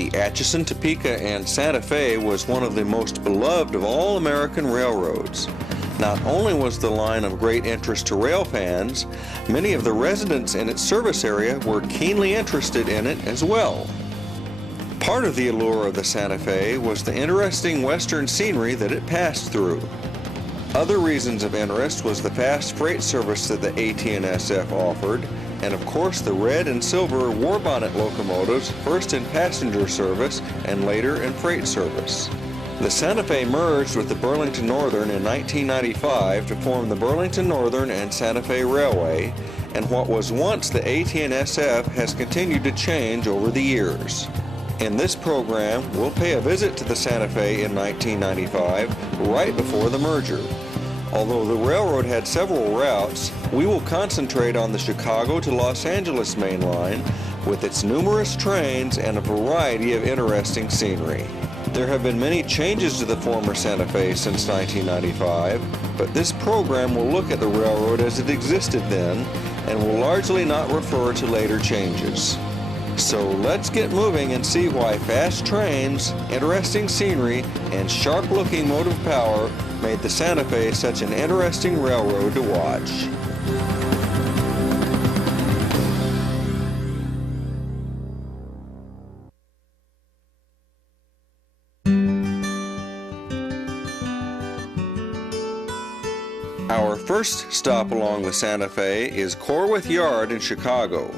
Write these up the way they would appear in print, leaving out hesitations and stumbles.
The Atchison, Topeka, and Santa Fe was one of the most beloved of all American railroads. Not only was the line of great interest to rail fans, many of the residents in its service area were keenly interested in it as well. Part of the allure of the Santa Fe was the interesting western scenery that it passed through. Other reasons of interest was the fast freight service that the AT&SF offered, and of course the red and silver war bonnet locomotives, first in passenger service and later in freight service. The Santa Fe merged with the Burlington Northern in 1995 to form the Burlington Northern and Santa Fe Railway, and what was once the AT&SF has continued to change over the years. In this program, we'll pay a visit to the Santa Fe in 1995, right before the merger. Although the railroad had several routes, we will concentrate on the Chicago to Los Angeles main line with its numerous trains and a variety of interesting scenery. There have been many changes to the former Santa Fe since 1995, but this program will look at the railroad as it existed then and will largely not refer to later changes. So let's get moving and see why fast trains, interesting scenery, and sharp-looking motive power made the Santa Fe such an interesting railroad to watch. Our first stop along the Santa Fe is Corwith Yard in Chicago.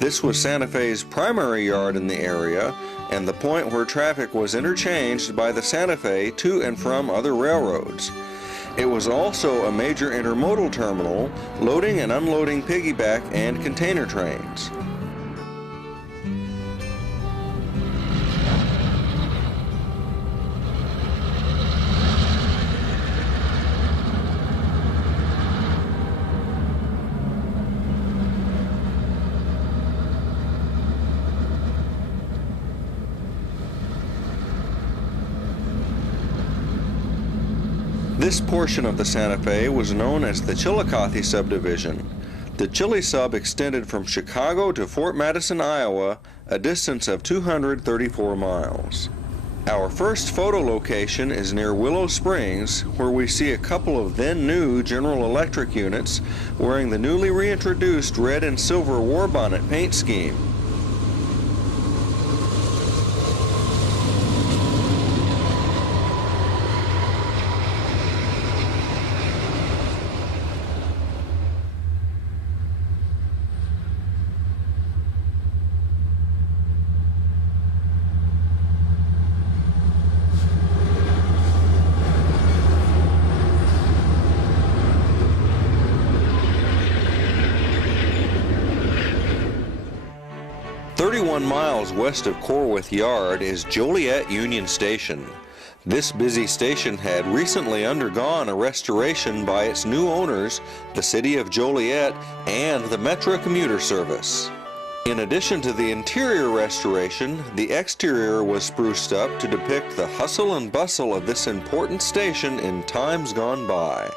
This was Santa Fe's primary yard in the area and the point where traffic was interchanged by the Santa Fe to and from other railroads. It was also a major intermodal terminal, loading and unloading piggyback and container trains. This portion of the Santa Fe was known as the Chillicothe subdivision. The Chili sub extended from Chicago to Fort Madison, Iowa, a distance of 234 miles. Our first photo location is near Willow Springs, where we see a couple of then new General Electric units wearing the newly reintroduced red and silver war bonnet paint scheme. Miles west of Corwith Yard is Joliet Union Station. This busy station had recently undergone a restoration by its new owners, the City of Joliet and the Metro commuter service. In addition to the interior restoration, the exterior was spruced up to depict the hustle and bustle of this important station in times gone by.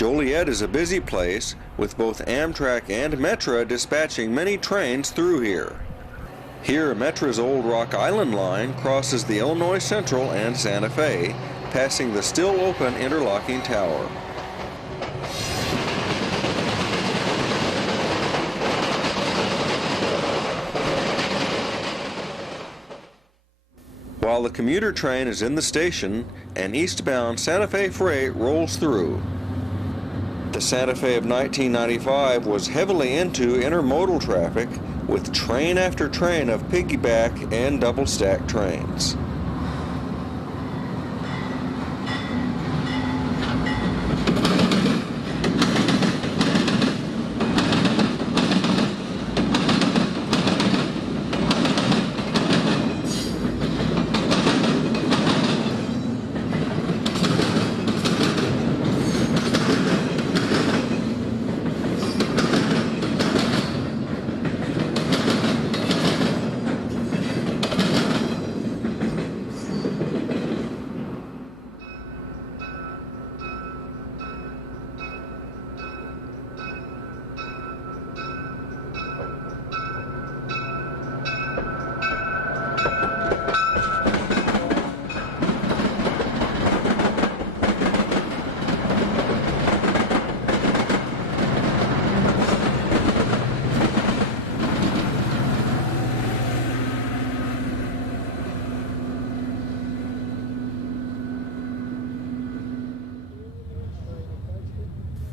Joliet is a busy place, with both Amtrak and Metra dispatching many trains through here. Here, Metra's Old Rock Island line crosses the Illinois Central and Santa Fe, passing the still open interlocking tower. While the commuter train is in the station, an eastbound Santa Fe freight rolls through. The Santa Fe of 1995 was heavily into intermodal traffic, with train after train of piggyback and double-stack trains.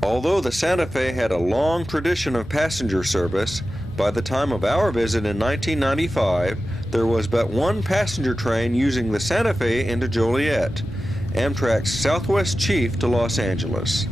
Although the Santa Fe had a long tradition of passenger service, by the time of our visit in 1995, there was but one passenger train using the Santa Fe into Joliet, Amtrak's Southwest Chief to Los Angeles.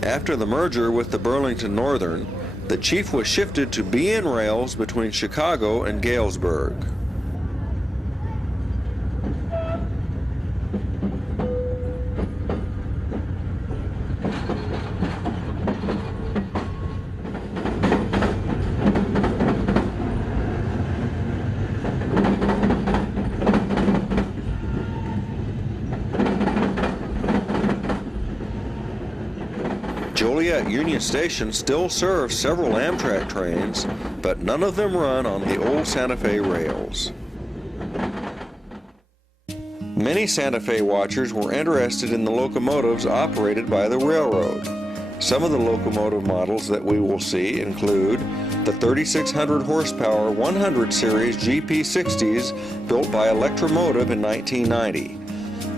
After the merger with the Burlington Northern, the Chief was shifted to BN rails between Chicago and Galesburg. Joliet Union Station still serves several Amtrak trains, but none of them run on the old Santa Fe rails. Many Santa Fe watchers were interested in the locomotives operated by the railroad. Some of the locomotive models that we will see include the 3,600 horsepower 100 series GP60s built by Electromotive in 1990.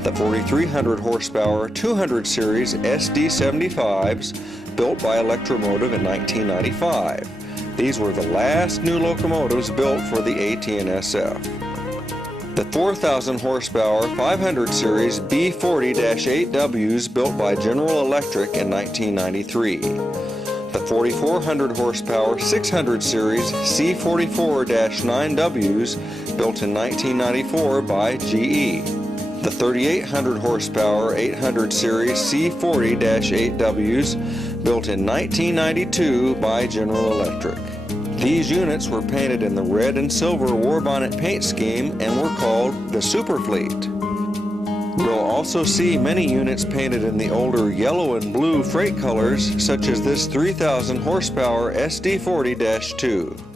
The 4,300 horsepower 200 series SD75s built by Electromotive in 1995. These were the last new locomotives built for the AT&SF. The 4,000 horsepower 500 series B40-8Ws built by General Electric in 1993. The 4,400 horsepower 600 series C44-9Ws built in 1994 by GE. The 3,800 horsepower 800 series C40-8Ws built in 1992 by General Electric. These units were painted in the red and silver war bonnet paint scheme and were called the Super Fleet. We'll also see many units painted in the older yellow and blue freight colors, such as this 3,000 horsepower SD40-2.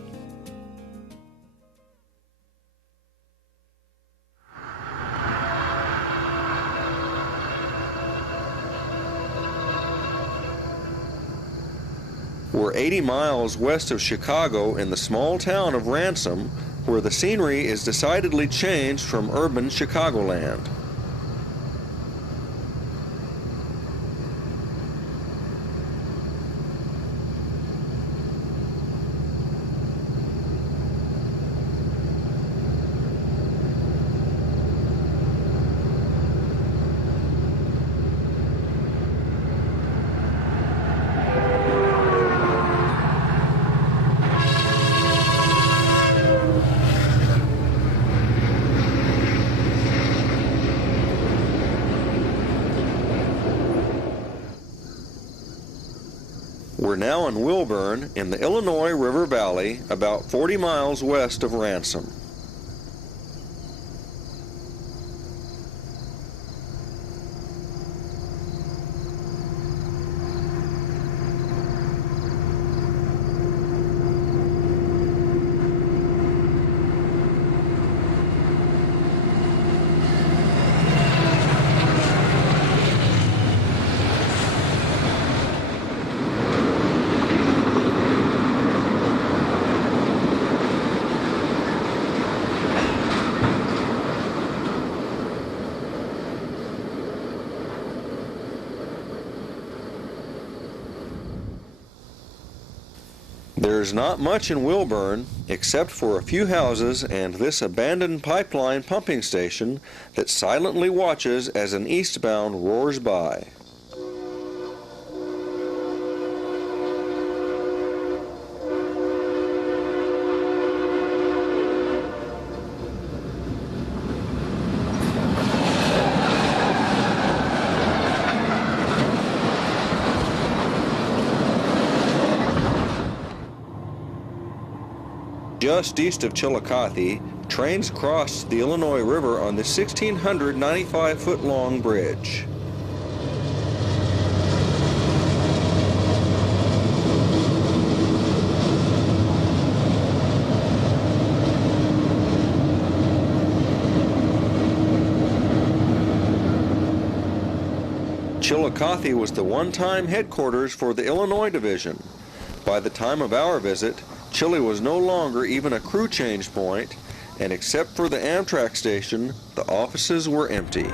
We're 80 miles west of Chicago in the small town of Ransom, where the scenery is decidedly changed from urban Chicagoland. We're now in Wilburn in the Illinois River Valley, about 40 miles west of Ransom. There's not much in Wilburn except for a few houses and this abandoned pipeline pumping station that silently watches as an eastbound roars by. Just east of Chillicothe, trains crossed the Illinois River on the 1,695-foot-long bridge. Chillicothe was the one-time headquarters for the Illinois Division. By the time of our visit, Chile was no longer even a crew change point, and except for the Amtrak station, the offices were empty.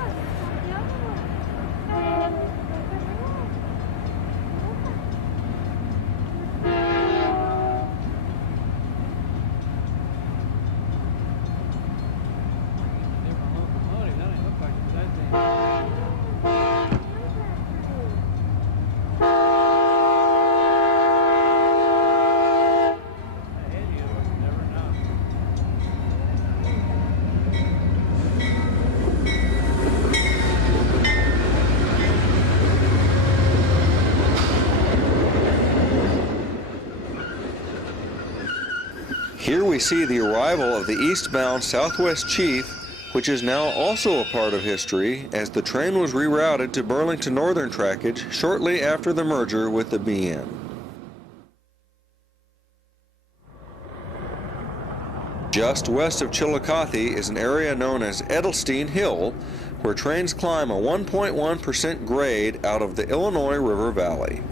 Here we see the arrival of the eastbound Southwest Chief, which is now also a part of history, as the train was rerouted to Burlington Northern trackage shortly after the merger with the BN. Just west of Chillicothe is an area known as Edelstein Hill, where trains climb a 1.1% grade out of the Illinois River Valley.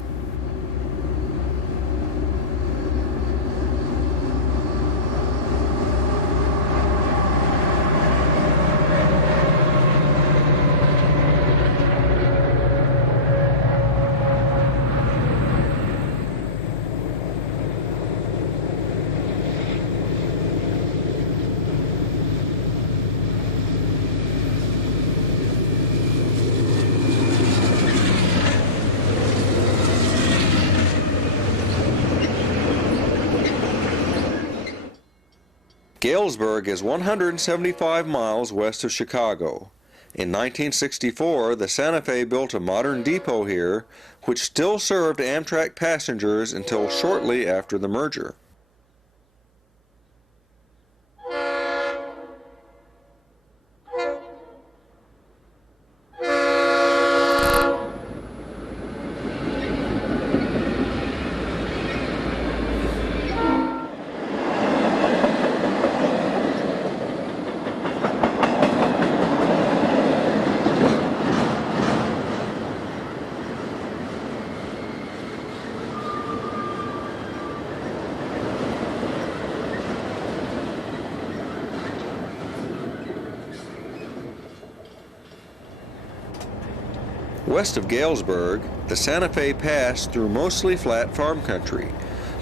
Galesburg is 175 miles west of Chicago. In 1964, the Santa Fe built a modern depot here, which still served Amtrak passengers until shortly after the merger. West of Galesburg, the Santa Fe passed through mostly flat farm country.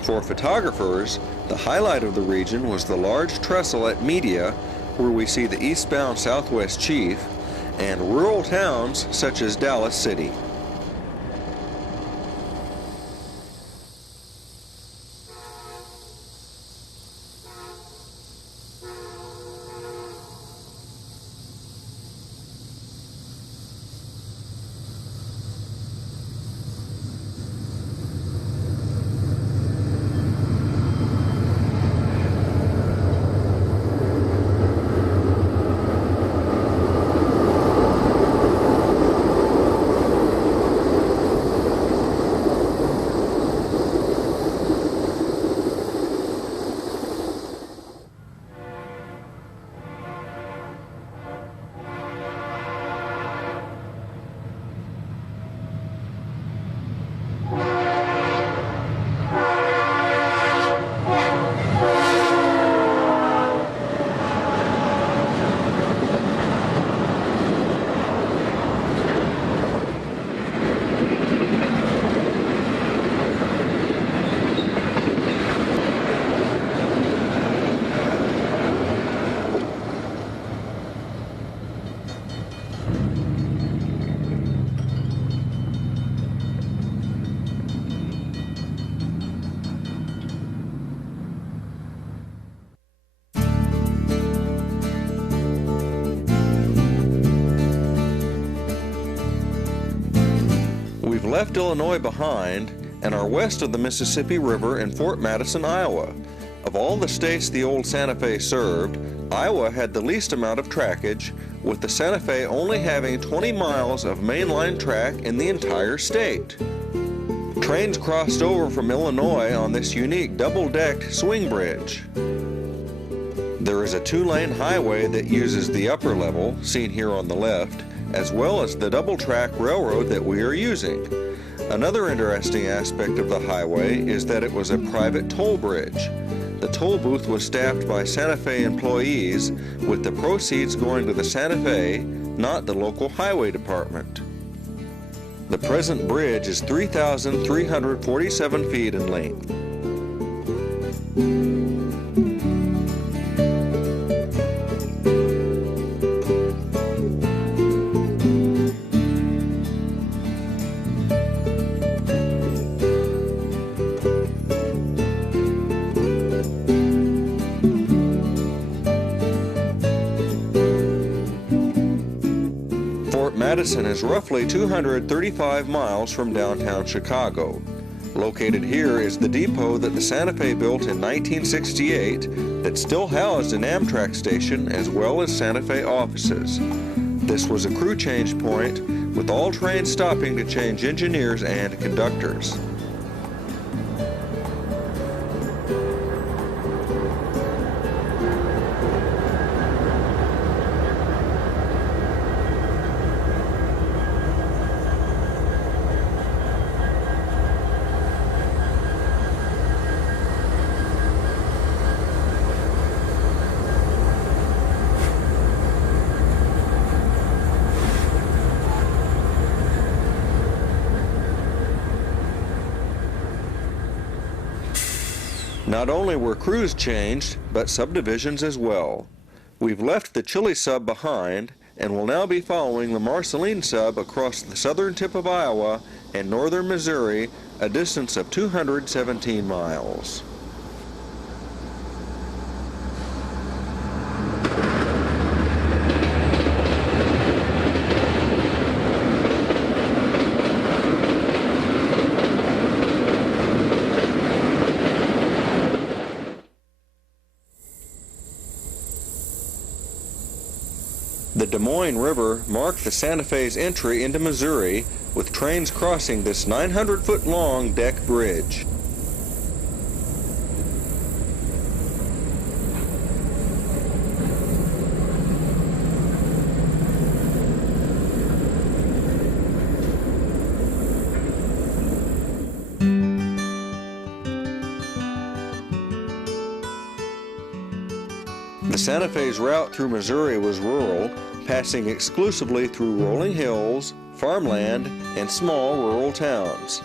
For photographers, the highlight of the region was the large trestle at Media, where we see the eastbound Southwest Chief, and rural towns such as Dallas City. Left Illinois behind and are west of the Mississippi River in Fort Madison, Iowa. Of all the states the old Santa Fe served, Iowa had the least amount of trackage, with the Santa Fe only having 20 miles of mainline track in the entire state. Trains crossed over from Illinois on this unique double-decked swing bridge. There is a two-lane highway that uses the upper level, seen here on the left, as well as the double-track railroad that we are using. Another interesting aspect of the highway is that it was a private toll bridge. The toll booth was staffed by Santa Fe employees, with the proceeds going to the Santa Fe, not the local highway department. The present bridge is 3,347 feet in length. Madison is roughly 235 miles from downtown Chicago. Located here is the depot that the Santa Fe built in 1968 that still housed an Amtrak station as well as Santa Fe offices. This was a crew change point, with all trains stopping to change engineers and conductors. Not only were crews changed, but subdivisions as well. We've left the Chili sub behind and will now be following the Marceline sub across the southern tip of Iowa and northern Missouri, a distance of 217 miles. The Des Moines River marked the Santa Fe's entry into Missouri, with trains crossing this 900-foot-long deck bridge. The Santa Fe's route through Missouri was rural, passing exclusively through rolling hills, farmland, and small rural towns.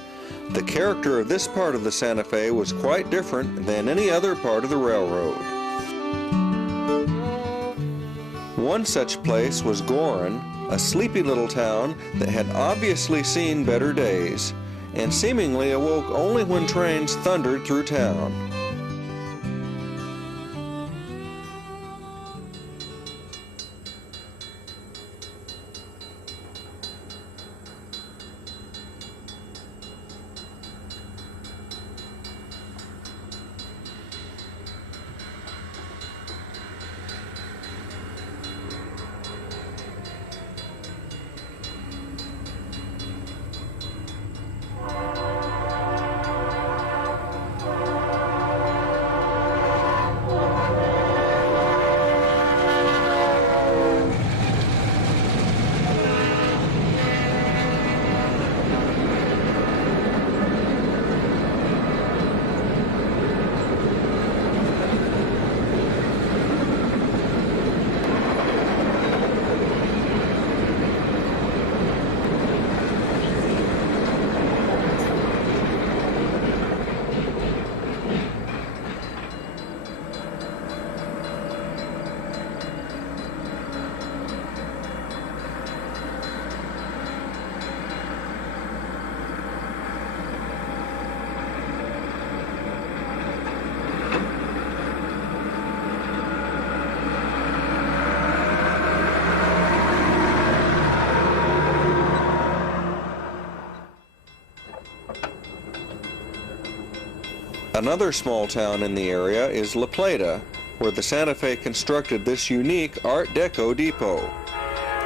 The character of this part of the Santa Fe was quite different than any other part of the railroad. One such place was Gorin, a sleepy little town that had obviously seen better days, and seemingly awoke only when trains thundered through town. Another small town in the area is La Plata, where the Santa Fe constructed this unique Art Deco depot.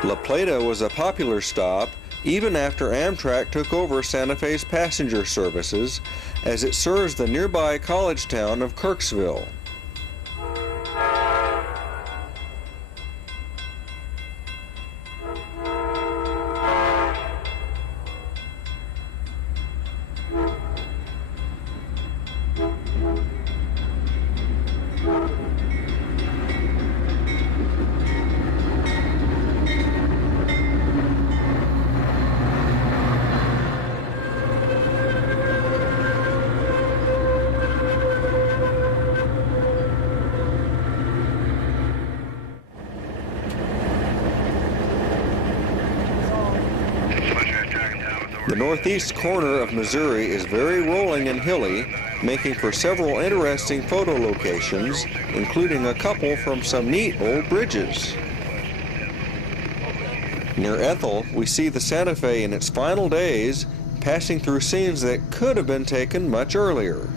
La Plata was a popular stop even after Amtrak took over Santa Fe's passenger services, as it serves the nearby college town of Kirksville. The northeast corner of Missouri is very rolling and hilly, making for several interesting photo locations, including a couple from some neat old bridges. Near Ethel, we see the Santa Fe in its final days, passing through scenes that could have been taken much earlier.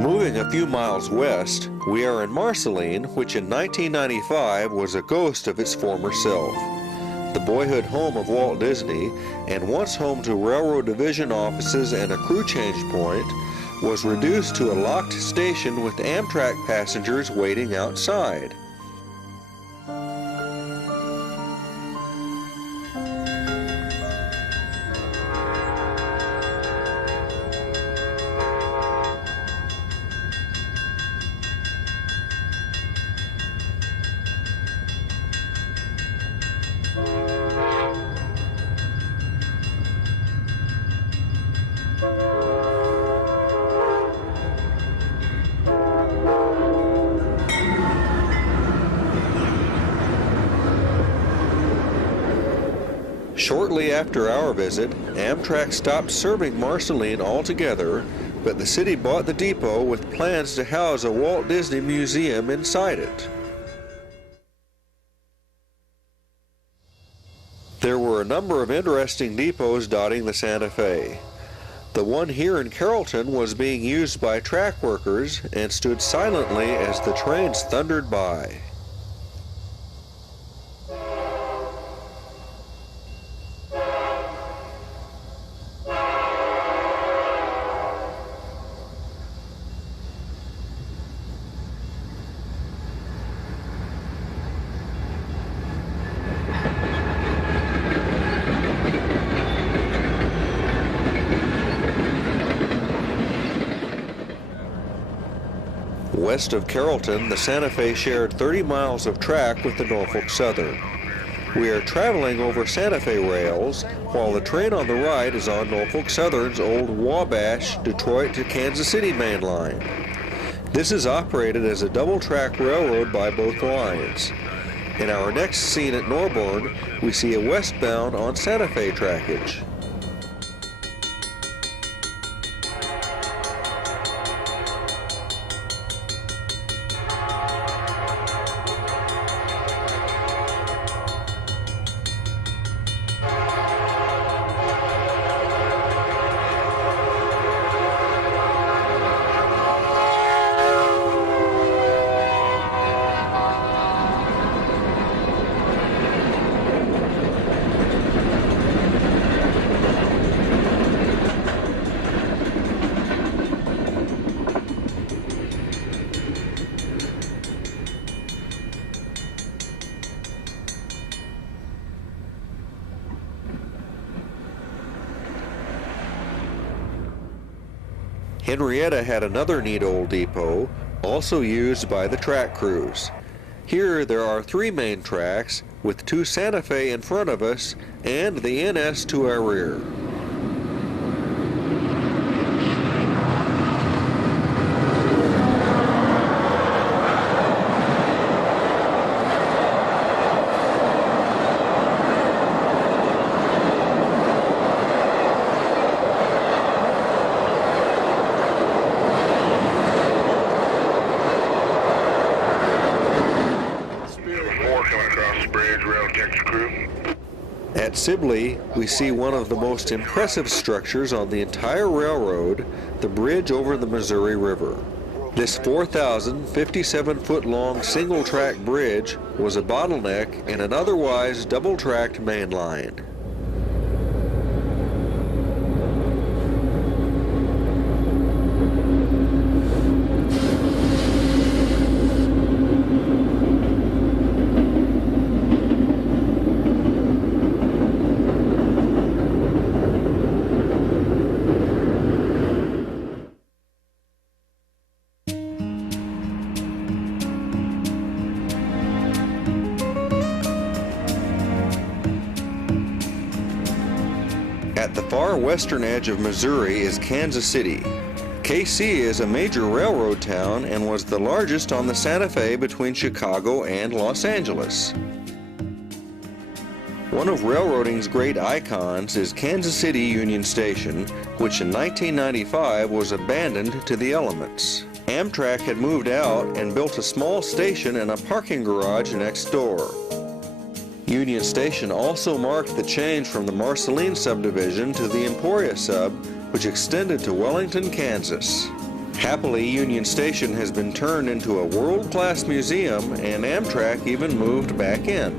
Moving a few miles west, we are in Marceline, which in 1995 was a ghost of its former self. The boyhood home of Walt Disney, and once home to railroad division offices and a crew change point, was reduced to a locked station with Amtrak passengers waiting outside. Shortly after our visit, Amtrak stopped serving Marceline altogether, but the city bought the depot with plans to house a Walt Disney Museum inside it. There were a number of interesting depots dotting the Santa Fe. The one here in Carrollton was being used by track workers and stood silently as the trains thundered by. West of Carrollton, the Santa Fe shared 30 miles of track with the Norfolk Southern. We are traveling over Santa Fe rails, while the train on the right is on Norfolk Southern's old Wabash, Detroit to Kansas City main line. This is operated as a double-track railroad by both lines. In our next scene at Norborn, we see a westbound on Santa Fe trackage. Henrietta had another neat old depot, also used by the track crews. Here there are 3 main tracks, with 2 Santa Fe in front of us and the NS to our rear. At Sibley, we see one of the most impressive structures on the entire railroad, the bridge over the Missouri River. This 4,057-foot-long single-track bridge was a bottleneck in an otherwise double-tracked main line. At the far western edge of Missouri is Kansas City. KC is a major railroad town and was the largest on the Santa Fe between Chicago and Los Angeles. One of railroading's great icons is Kansas City Union Station, which in 1995 was abandoned to the elements. Amtrak had moved out and built a small station and a parking garage next door. Union Station also marked the change from the Marceline subdivision to the Emporia sub, which extended to Wellington, Kansas. Happily, Union Station has been turned into a world-class museum, and Amtrak even moved back in.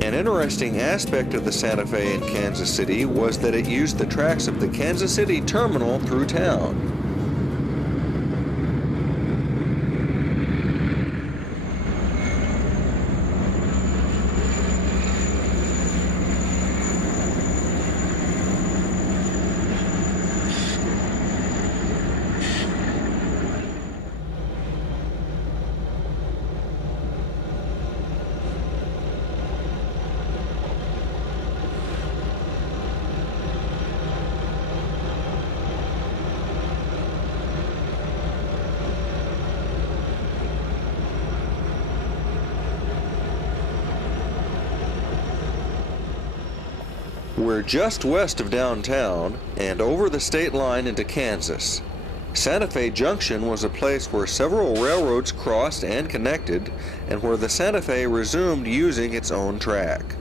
An interesting aspect of the Santa Fe in Kansas City was that it used the tracks of the Kansas City terminal through town. We're just west of downtown and over the state line into Kansas. Santa Fe Junction was a place where several railroads crossed and connected, and where the Santa Fe resumed using its own track.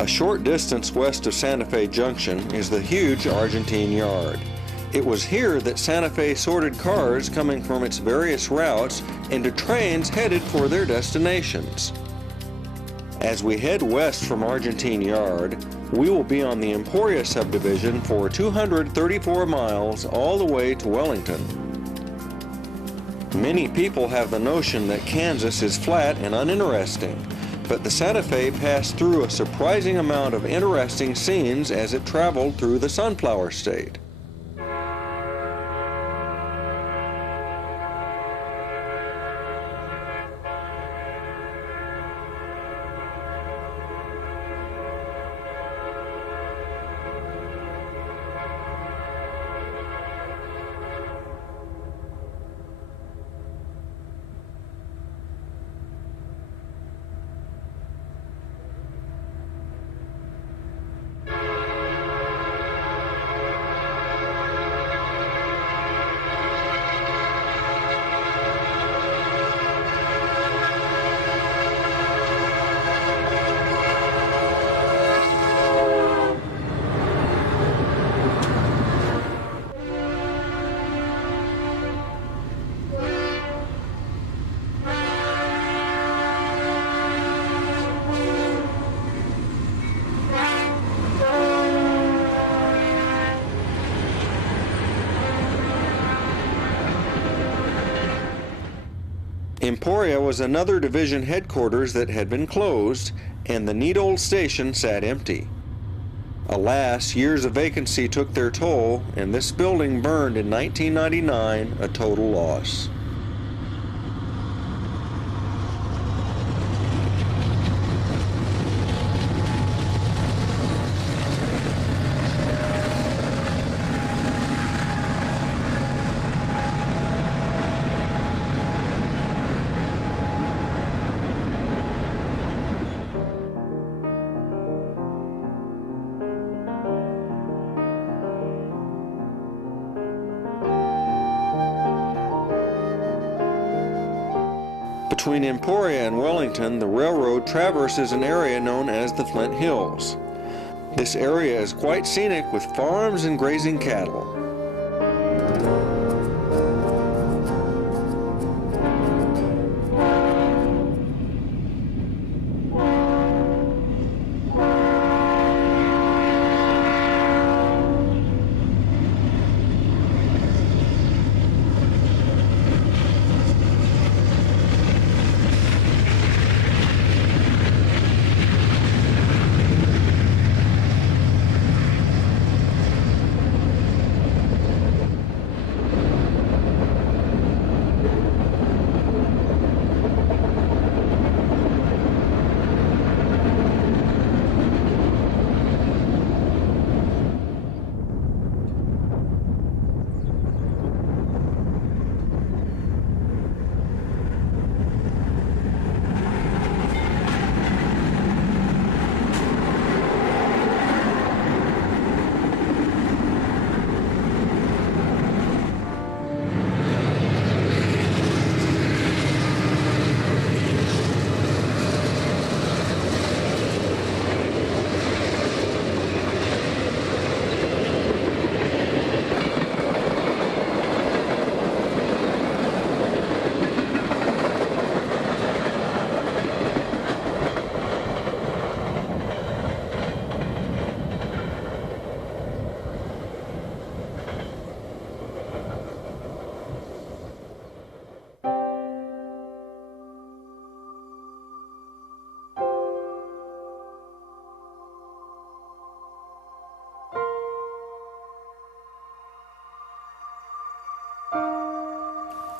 A short distance west of Santa Fe Junction is the huge Argentine yard. It was here that Santa Fe sorted cars coming from its various routes into trains headed for their destinations. As we head west from Argentine Yard, we will be on the Emporia subdivision for 234 miles all the way to Wellington. Many people have the notion that Kansas is flat and uninteresting, but the Santa Fe passed through a surprising amount of interesting scenes as it traveled through the Sunflower State. Emporia was another division headquarters that had been closed, and the neat old station sat empty. Alas, years of vacancy took their toll, and this building burned in 1999, a total loss. Between Emporia and Wellington, the railroad traverses an area known as the Flint Hills. This area is quite scenic with farms and grazing cattle.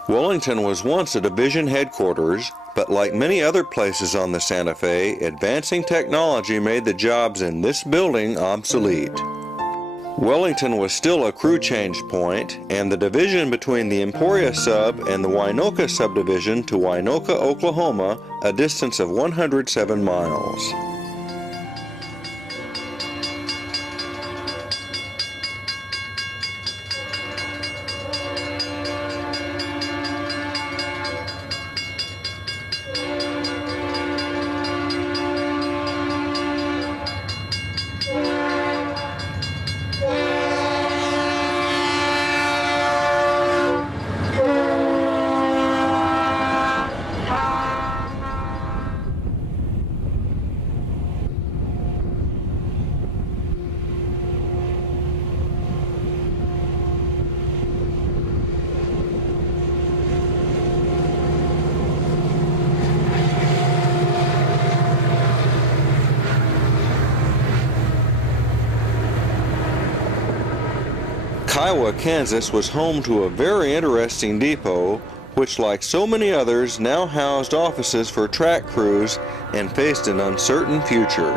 Wellington was once a division headquarters, but like many other places on the Santa Fe, advancing technology made the jobs in this building obsolete. Wellington was still a crew change point, and the division between the Emporia sub and the Winoka subdivision to Winoka, Oklahoma, a distance of 107 miles. Iowa, Kansas was home to a very interesting depot, which like so many others now housed offices for track crews and faced an uncertain future.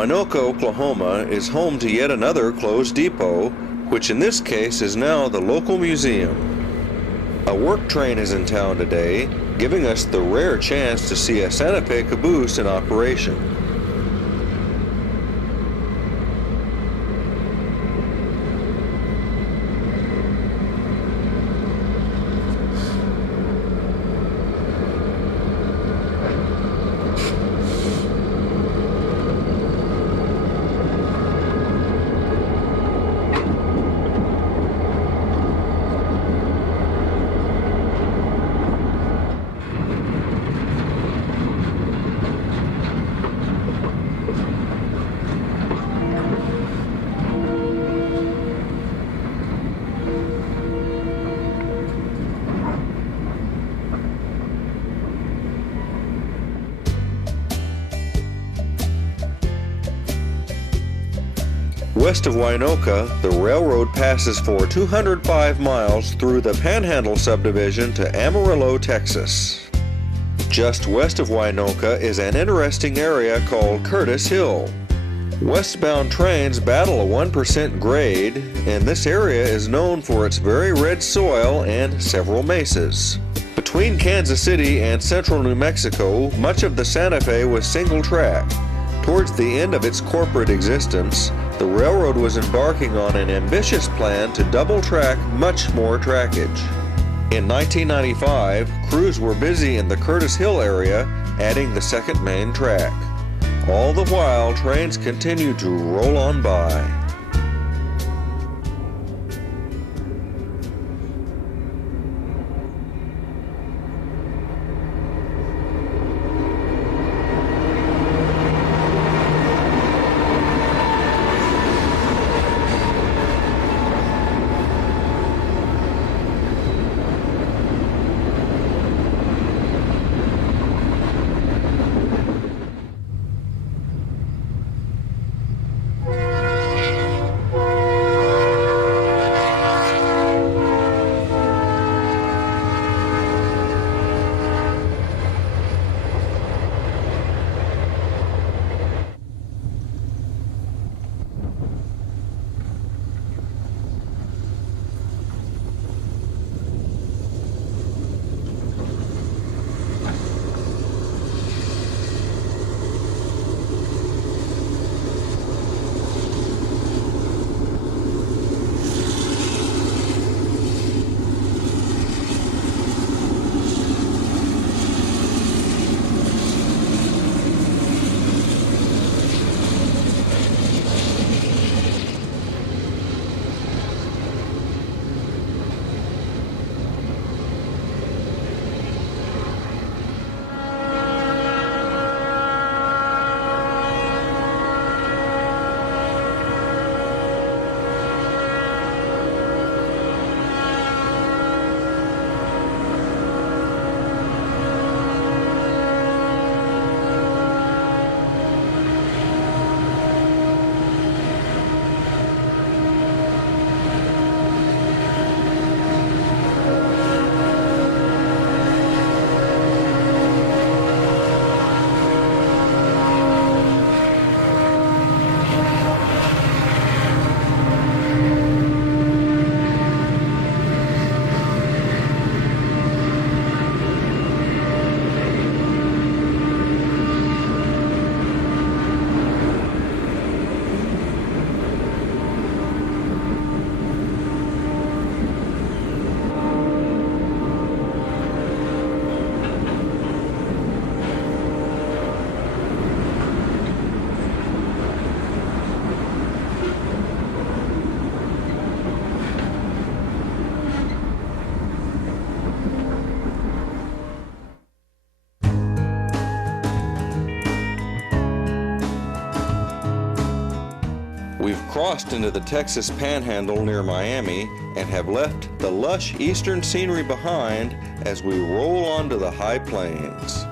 Winoka, Oklahoma is home to yet another closed depot, which in this case is now the local museum. A work train is in town today, giving us the rare chance to see a Santa Fe caboose in operation. west of Winoka, the railroad passes for 205 miles through the Panhandle subdivision to Amarillo, Texas. Just west of Winoka is an interesting area called Curtis Hill. Westbound trains battle a 1% grade, and this area is known for its very red soil and several mesas. Between Kansas City and central New Mexico, much of the Santa Fe was single track. Towards the end of its corporate existence, the railroad was embarking on an ambitious plan to double track much more trackage. In 1995, crews were busy in the Curtis Hill area, adding the second main track. All the while, trains continued to roll on by. We've crossed into the Texas Panhandle near Miami and have left the lush eastern scenery behind as we roll onto the high plains.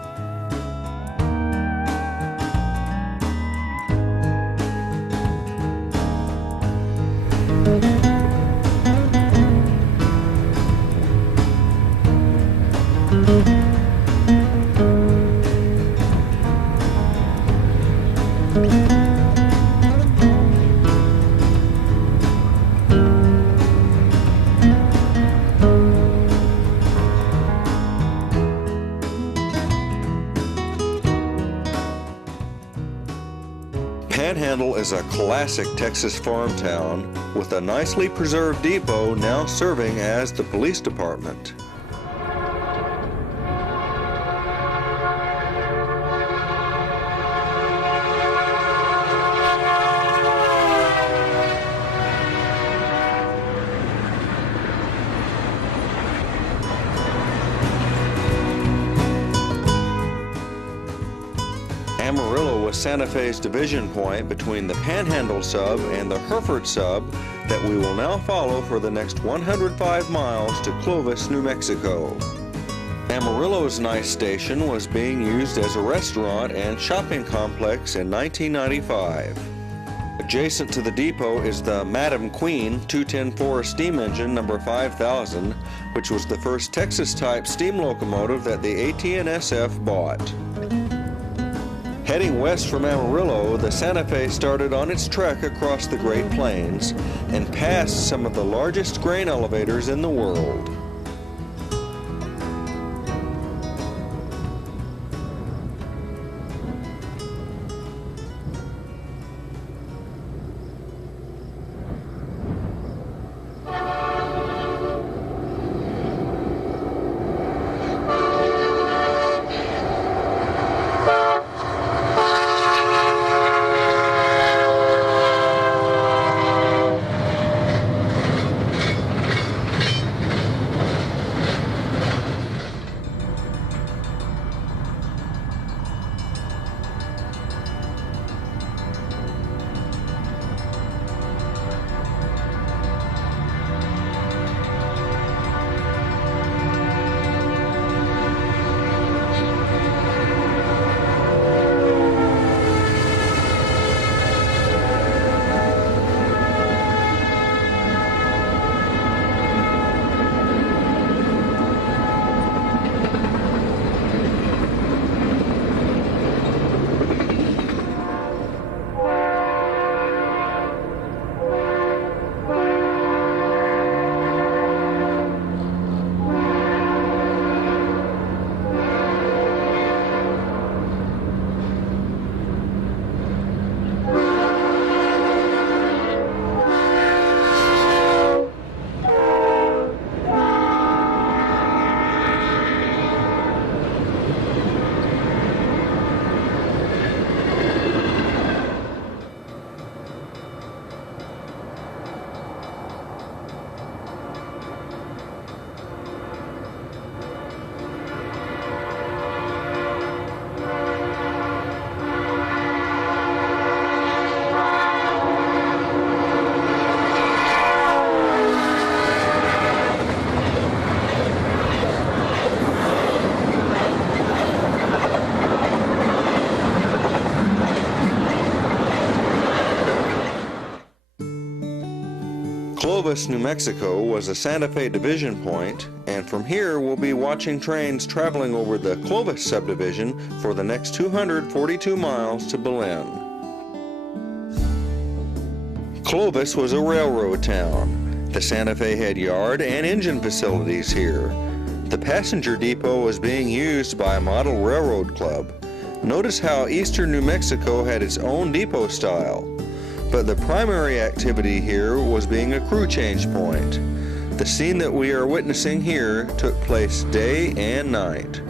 Panhandle is a classic Texas farm town with a nicely preserved depot now serving as the police department. Amarillo was Santa Fe's division point between the Panhandle sub and the Hereford sub that we will now follow for the next 105 miles to Clovis, New Mexico. Amarillo's nice station was being used as a restaurant and shopping complex in 1995. Adjacent to the depot is the Madam Queen 210-4 steam engine number 5000, which was the first Texas-type steam locomotive that the AT&SF bought. Heading west from Amarillo, the Santa Fe started on its trek across the Great Plains and passed some of the largest grain elevators in the world. Clovis, New Mexico was a Santa Fe division point, and from here we'll be watching trains traveling over the Clovis subdivision for the next 242 miles to Belen. Clovis was a railroad town. The Santa Fe had yard and engine facilities here. The passenger depot was being used by a model railroad club. Notice how eastern New Mexico had its own depot style. But the primary activity here was being a crew change point. The scene that we are witnessing here took place day and night.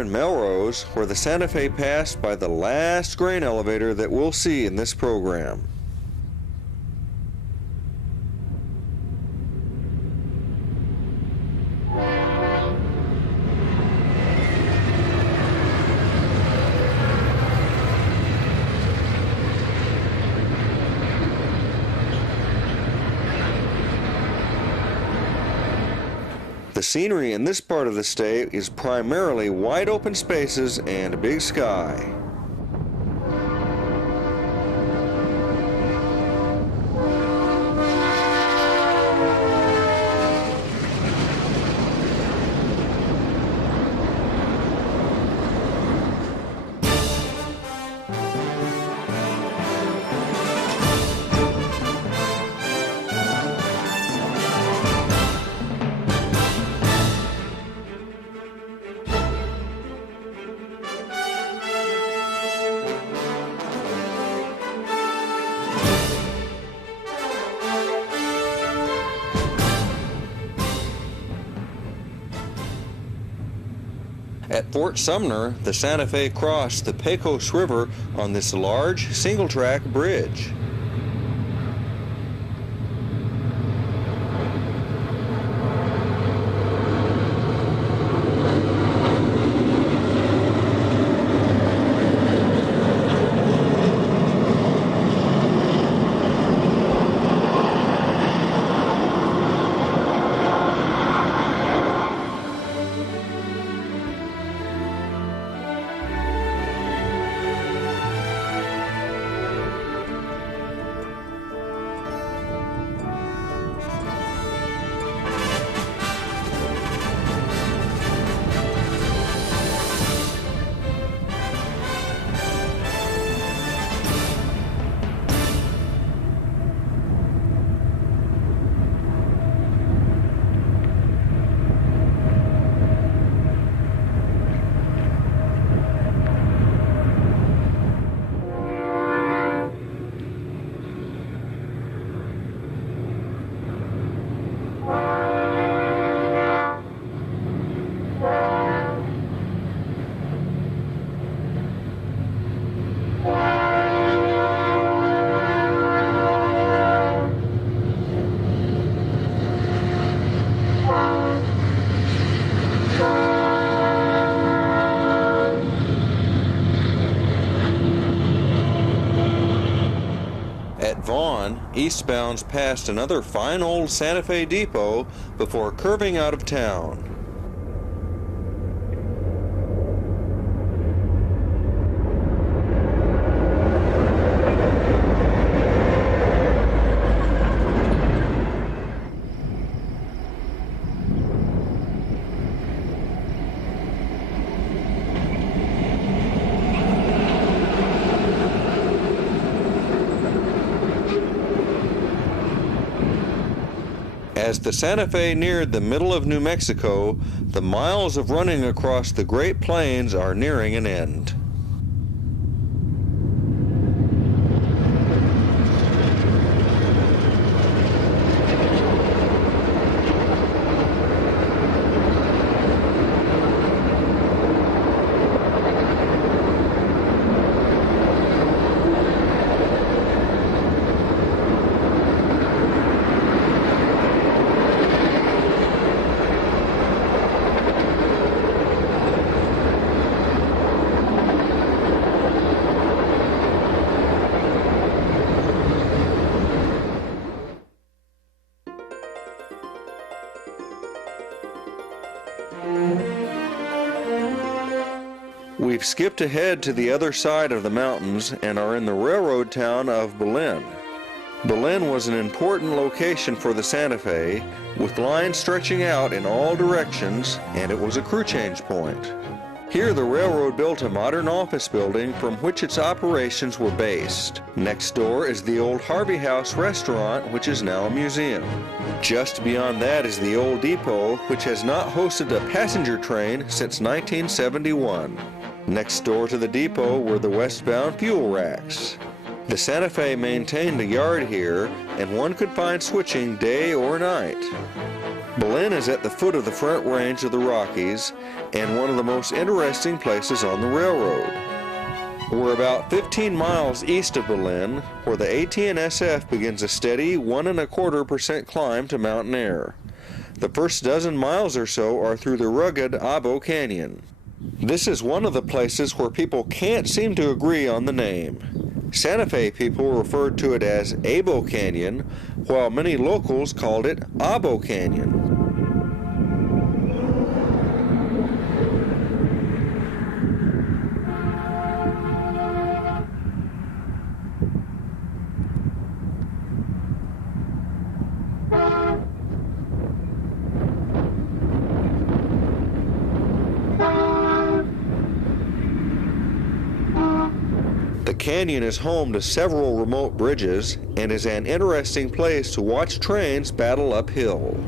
here in Melrose, where the Santa Fe passed by the last grain elevator that we'll see in this program. The scenery in this part of the state is primarily wide open spaces and a big sky. At Fort Sumner, the Santa Fe crossed the Pecos River on this large single-track bridge. Eastbound's passed another fine old Santa Fe depot before curving out of town. As the Santa Fe neared the middle of New Mexico, the miles of running across the Great Plains are nearing an end. We've skipped ahead to the other side of the mountains and are in the railroad town of Belen. Belen was an important location for the Santa Fe, with lines stretching out in all directions, and it was a crew change point. Here the railroad built a modern office building from which its operations were based. Next door is the old Harvey House restaurant, which is now a museum. Just beyond that is the old depot, which has not hosted a passenger train since 1971. Next door to the depot were the westbound fuel racks. The Santa Fe maintained a yard here, and one could find switching day or night. Belen is at the foot of the Front Range of the Rockies and one of the most interesting places on the railroad. We're about 15 miles east of Belen, where the AT&SF begins a steady 1.25% climb to mountain air. The first dozen miles or so are through the rugged Abo Canyon. This is one of the places where people can't seem to agree on the name. Santa Fe people referred to it as Abo Canyon, while many locals called it Abo Canyon. The canyon is home to several remote bridges and is an interesting place to watch trains battle uphill.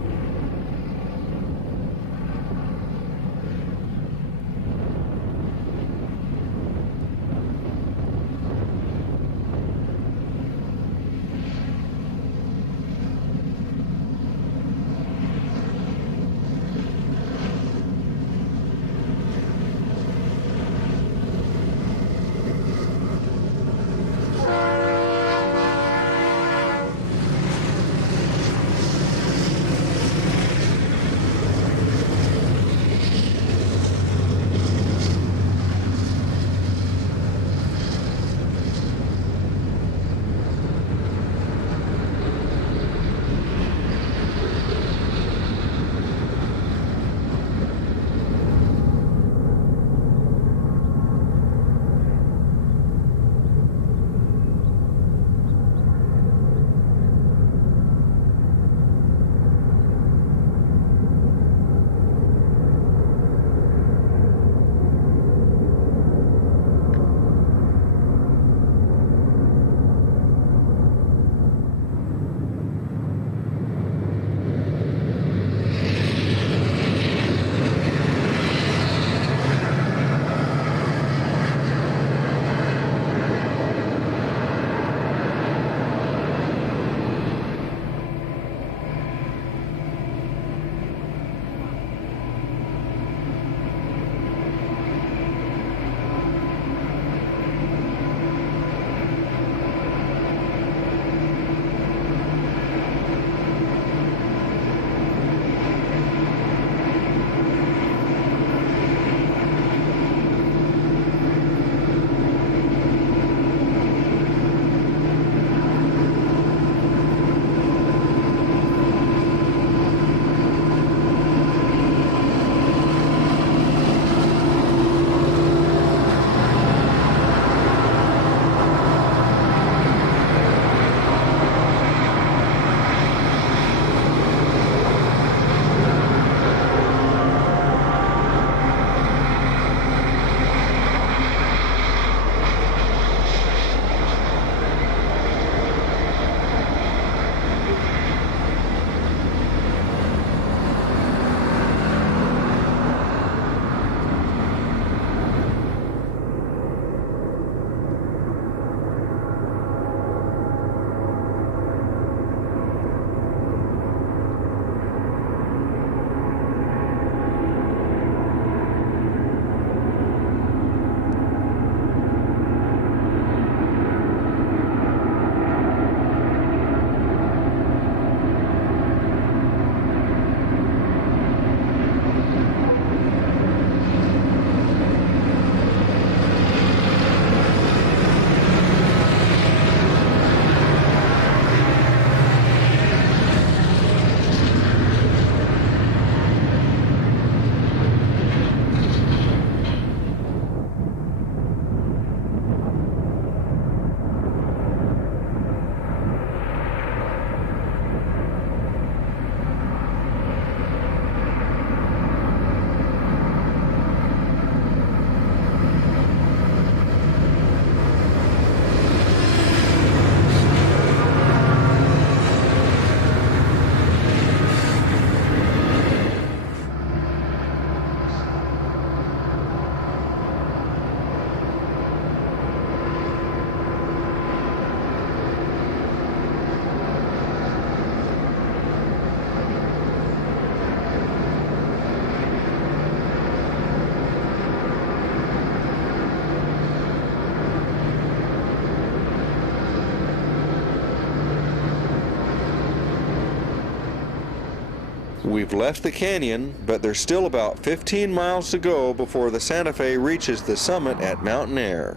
We've left the canyon, but there's still about 15 miles to go before the Santa Fe reaches the summit at Mountain Air.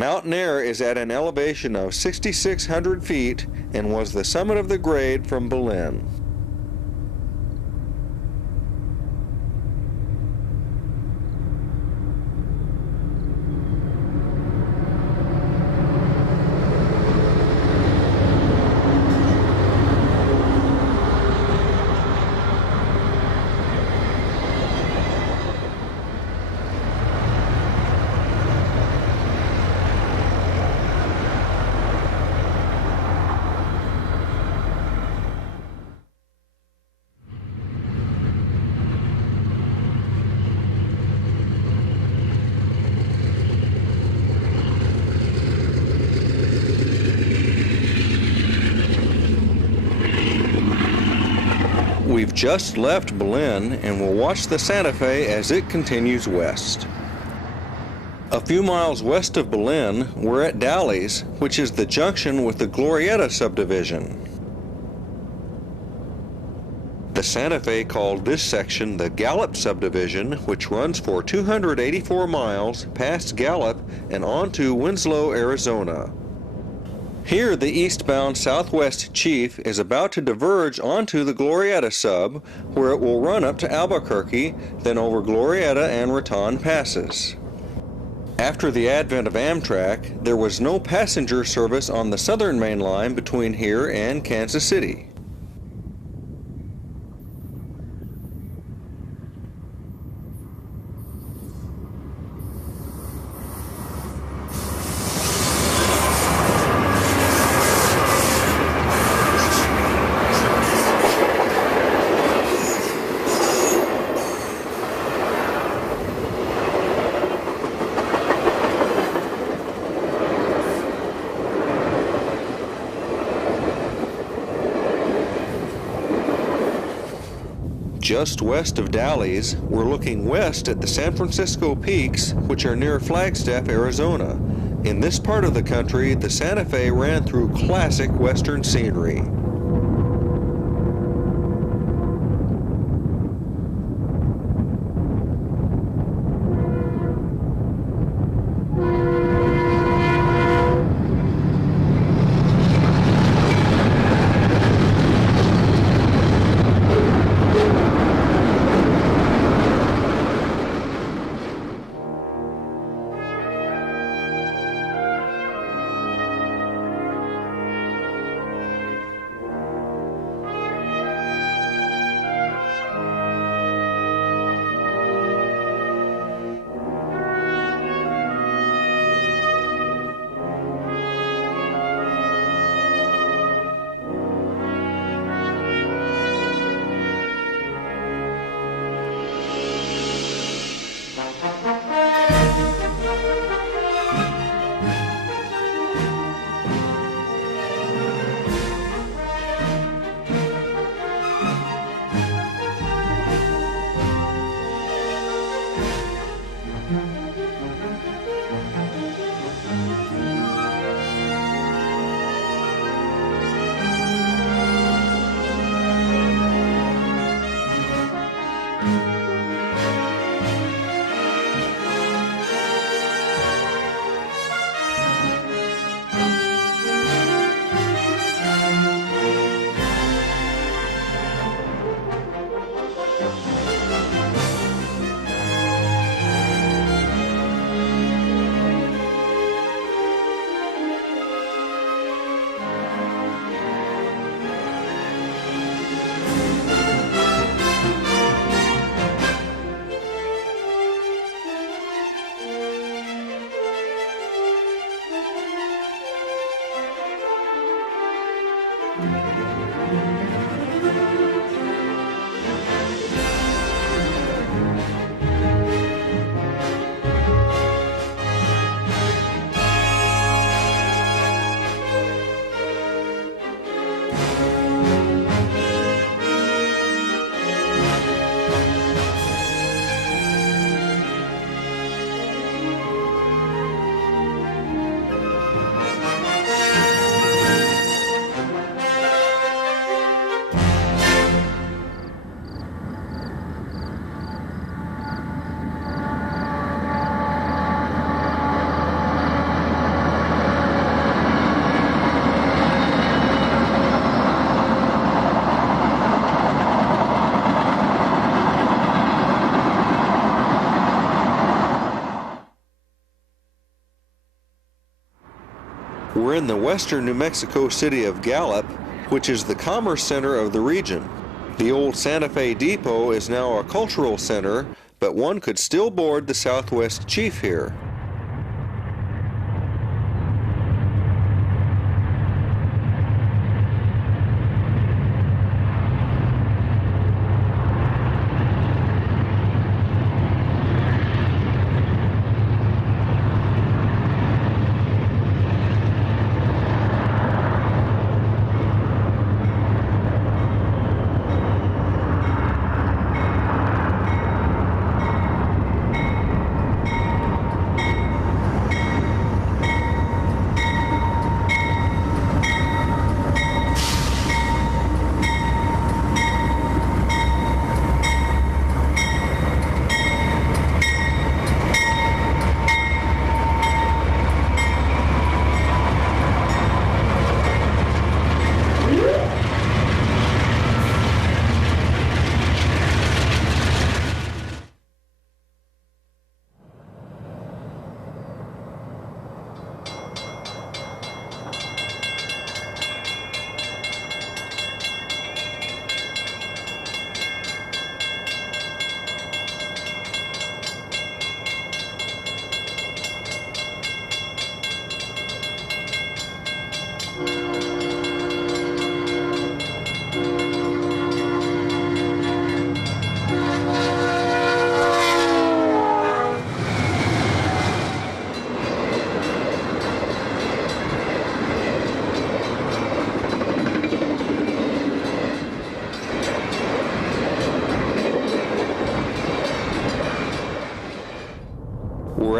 Mountain Air is at an elevation of 6,600 feet and was the summit of the grade from Belen. We've just left Belen and will watch the Santa Fe as it continues west. A few miles west of Belen, we're at Dalles, which is the junction with the Glorieta subdivision. The Santa Fe called this section the Gallup subdivision, which runs for 284 miles past Gallup and on to Winslow, Arizona. Here, the eastbound southwest chief is about to diverge onto the Glorieta sub, where it will run up to Albuquerque, then over Glorieta and Raton passes. After the advent of Amtrak, there was no passenger service on the southern main line between here and Kansas City. Just west of Dalles, we're looking west at the San Francisco Peaks, which are near Flagstaff, Arizona. In this part of the country, the Santa Fe ran through classic western scenery. We're in the western New Mexico city of Gallup, which is the commerce center of the region. The old Santa Fe Depot is now a cultural center, but one could still board the Southwest Chief here.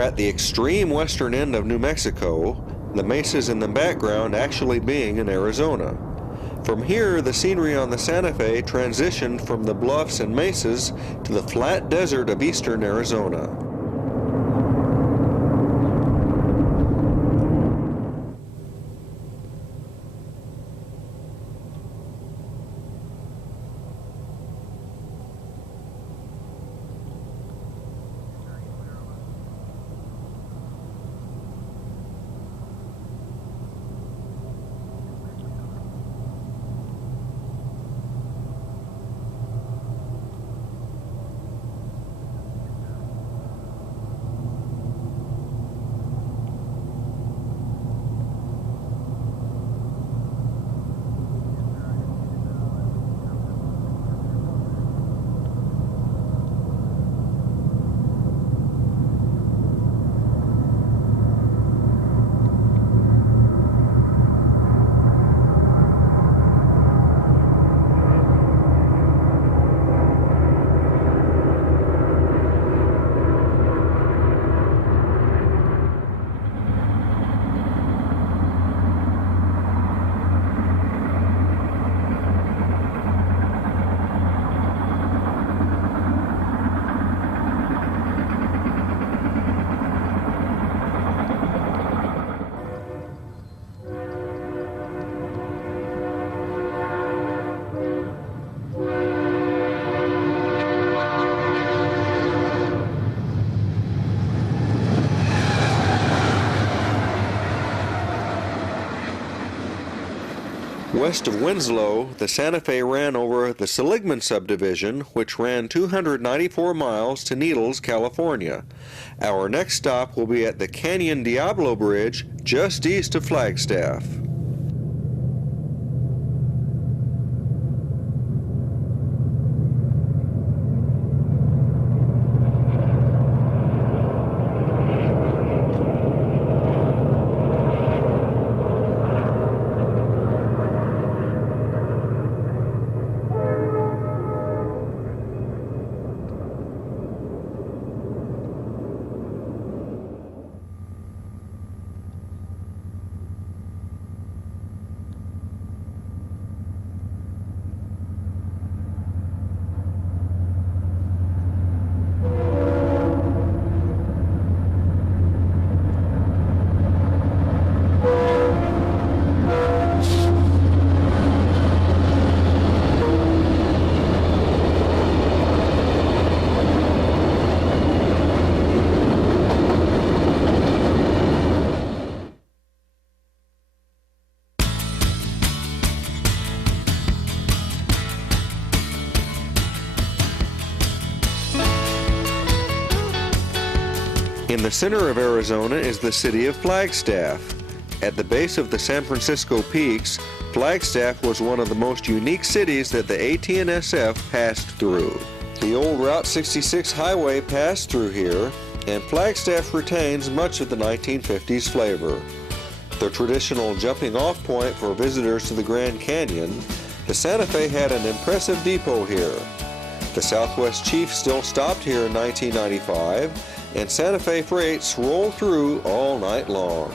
We're at the extreme western end of New Mexico, the mesas in the background actually being in Arizona. From here, the scenery on the Santa Fe transitioned from the bluffs and mesas to the flat desert of eastern Arizona. West of Winslow, the Santa Fe ran over the Seligman subdivision, which ran 294 miles to Needles, California. Our next stop will be at the Canyon Diablo Bridge, just east of Flagstaff. In the center of Arizona is the city of Flagstaff. At the base of the San Francisco Peaks, Flagstaff was one of the most unique cities that the AT&SF passed through. The old Route 66 highway passed through here, and Flagstaff retains much of the 1950s flavor. The traditional jumping-off point for visitors to the Grand Canyon, the Santa Fe had an impressive depot here. The Southwest Chief still stopped here in 1995, and Santa Fe freights roll through all night long.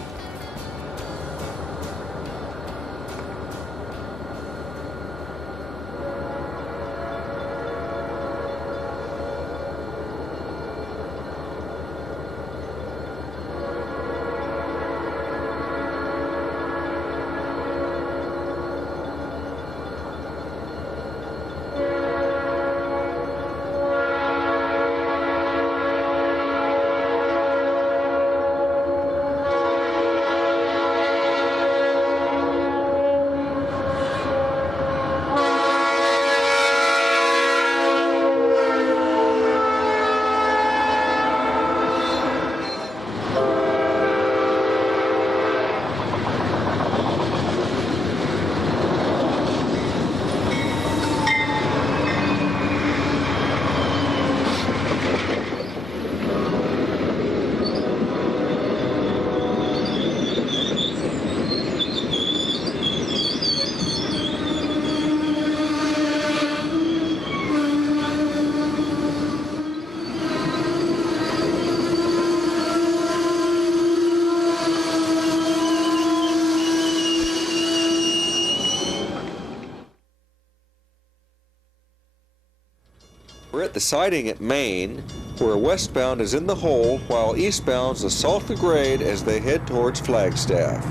We're at the siding at Maine, where westbound is in the hole while eastbounds assault the grade as they head towards Flagstaff.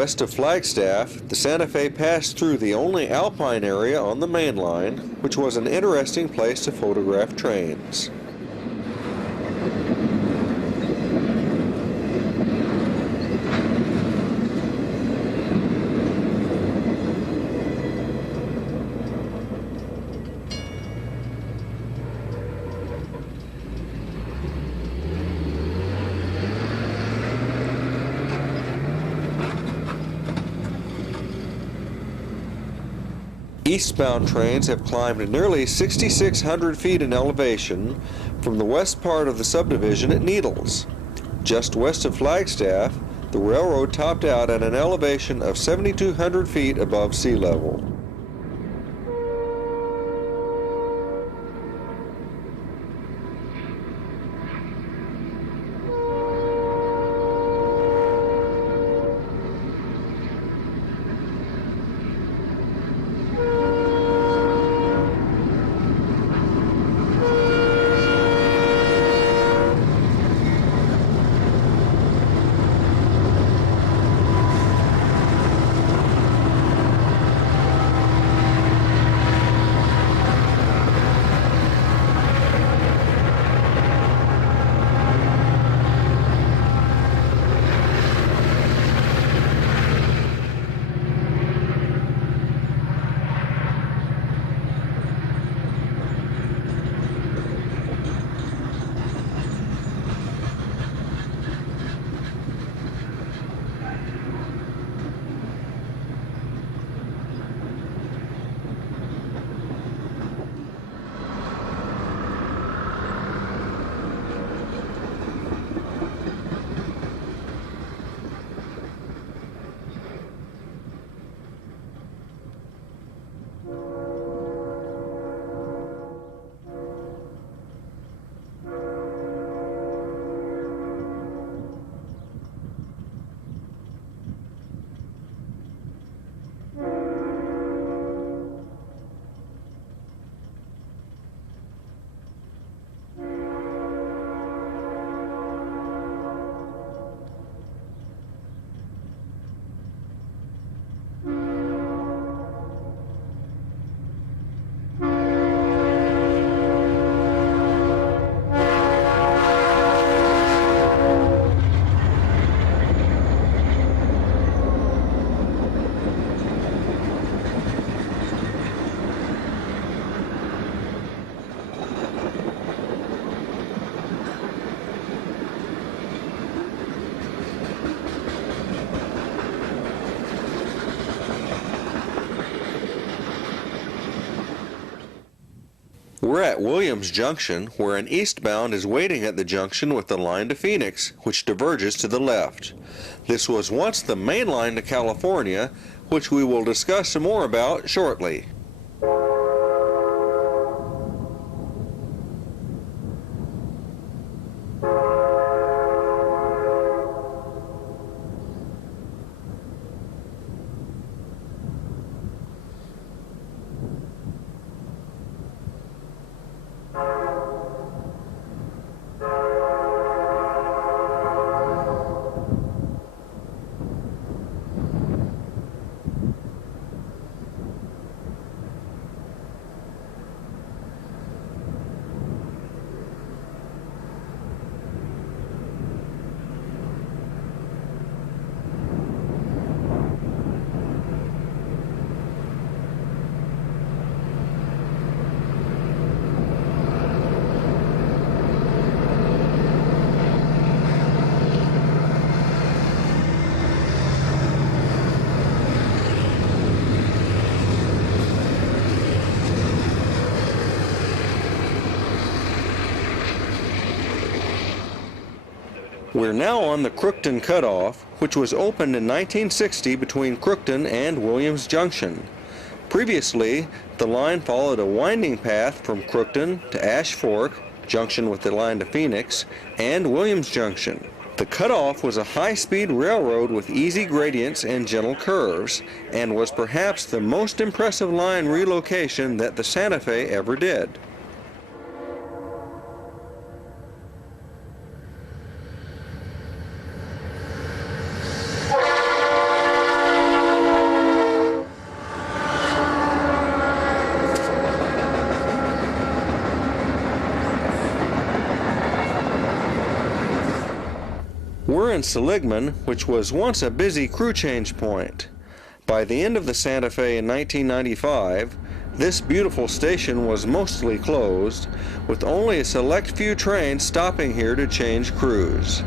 West of Flagstaff, the Santa Fe passed through the only alpine area on the main line, which was an interesting place to photograph trains. Eastbound trains have climbed nearly 6,600 feet in elevation from the west part of the subdivision at Needles. Just west of Flagstaff, the railroad topped out at an elevation of 7,200 feet above sea level. We're at Williams Junction, where an eastbound is waiting at the junction with the line to Phoenix, which diverges to the left. This was once the main line to California, which we will discuss some more about shortly. We're now on the Crookton Cutoff, which was opened in 1960 between Crookton and Williams Junction. Previously, the line followed a winding path from Crookton to Ash Fork, junction with the line to Phoenix, and Williams Junction. The cutoff was a high-speed railroad with easy gradients and gentle curves, and was perhaps the most impressive line relocation that the Santa Fe ever did. We're in Seligman, which was once a busy crew change point. By the end of the Santa Fe in 1995, this beautiful station was mostly closed, with only a select few trains stopping here to change crews.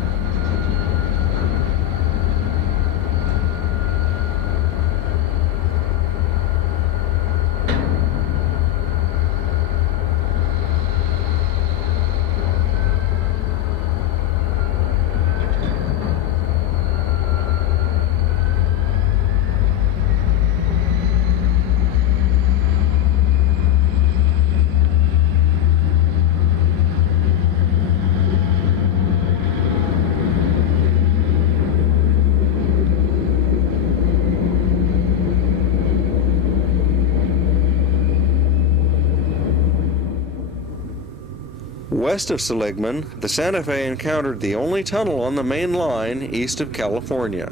West of Seligman, the Santa Fe encountered the only tunnel on the main line east of California.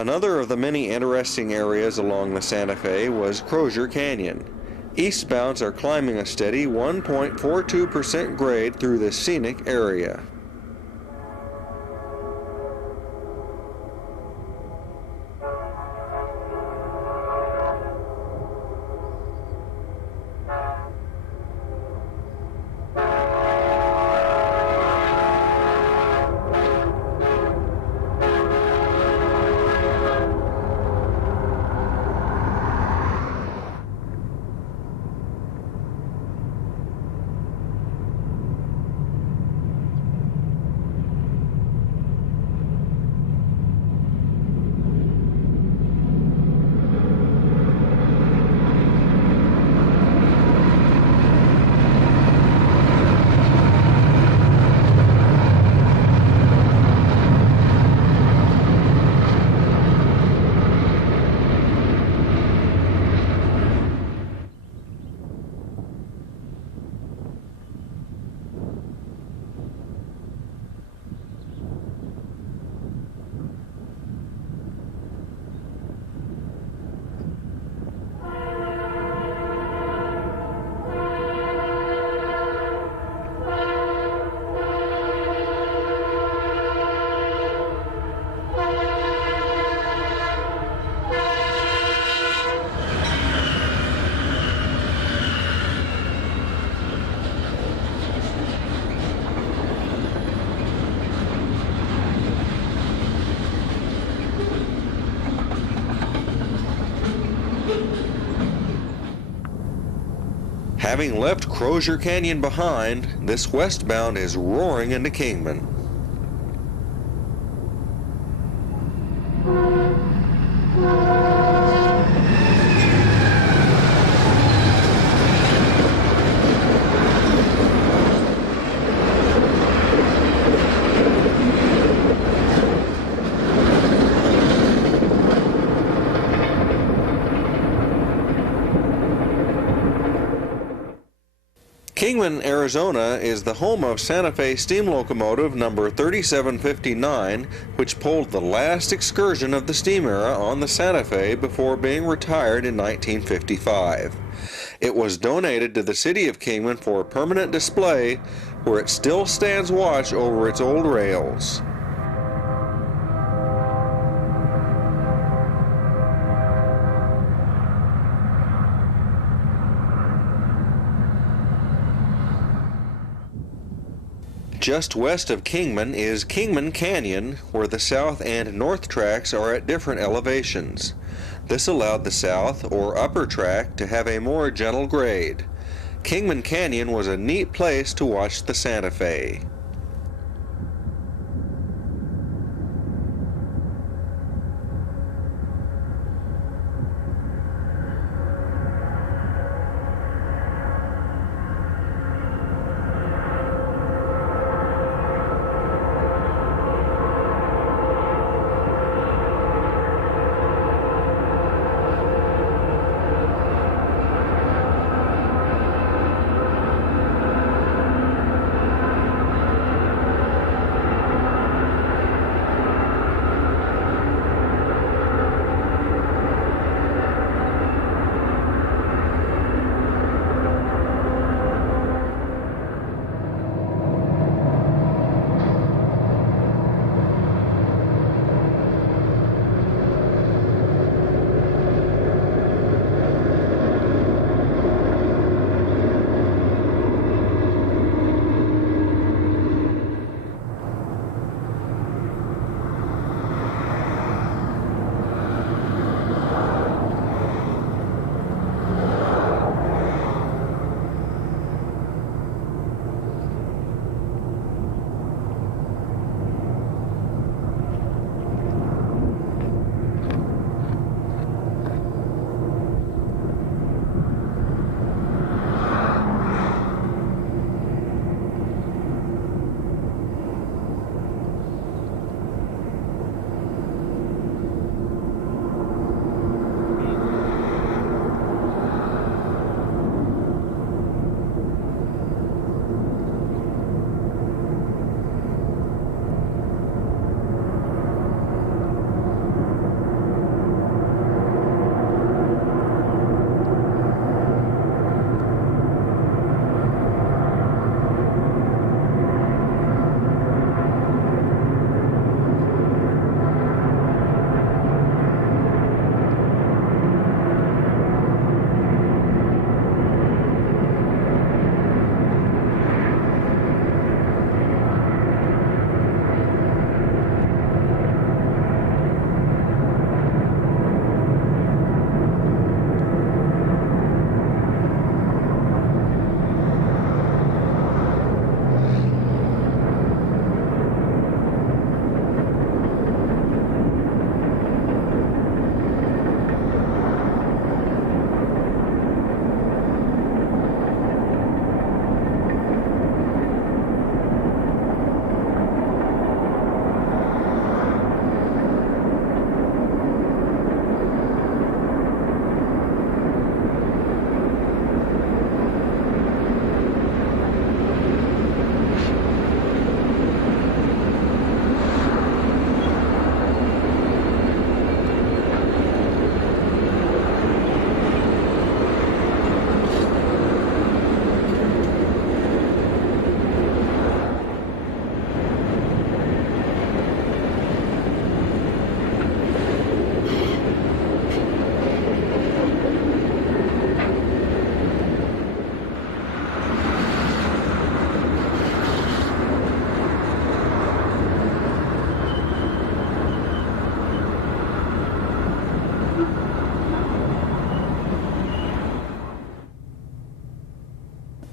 Another of the many interesting areas along the Santa Fe was Crozier Canyon. Eastbounds are climbing a steady 1.42% grade through this scenic area. Having left Crozier Canyon behind, this westbound is roaring into Kingman. Kingman, Arizona is the home of Santa Fe steam locomotive number 3759, which pulled the last excursion of the steam era on the Santa Fe before being retired in 1955. It was donated to the city of Kingman for a permanent display, where it still stands watch over its old rails. Just west of Kingman is Kingman Canyon, where the south and north tracks are at different elevations. This allowed the south, or upper track, to have a more gentle grade. Kingman Canyon was a neat place to watch the Santa Fe.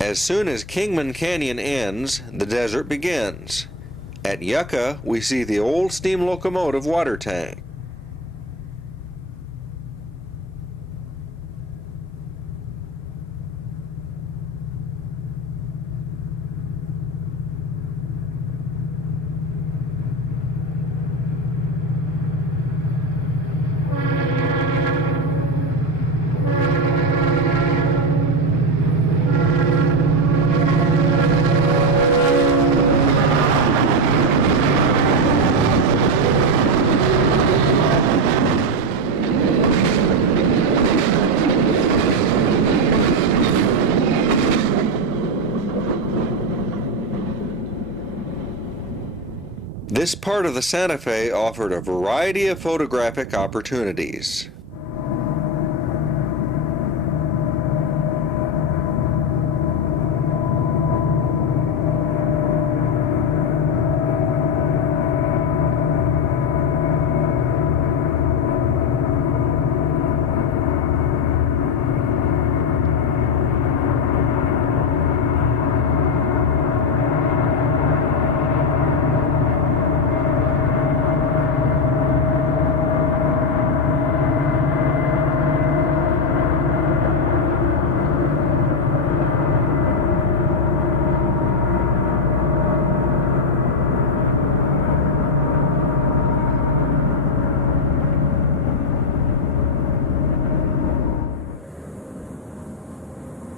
As soon as Kingman Canyon ends, the desert begins. At Yucca, we see the old steam locomotive water tank. This part of the Santa Fe offered a variety of photographic opportunities.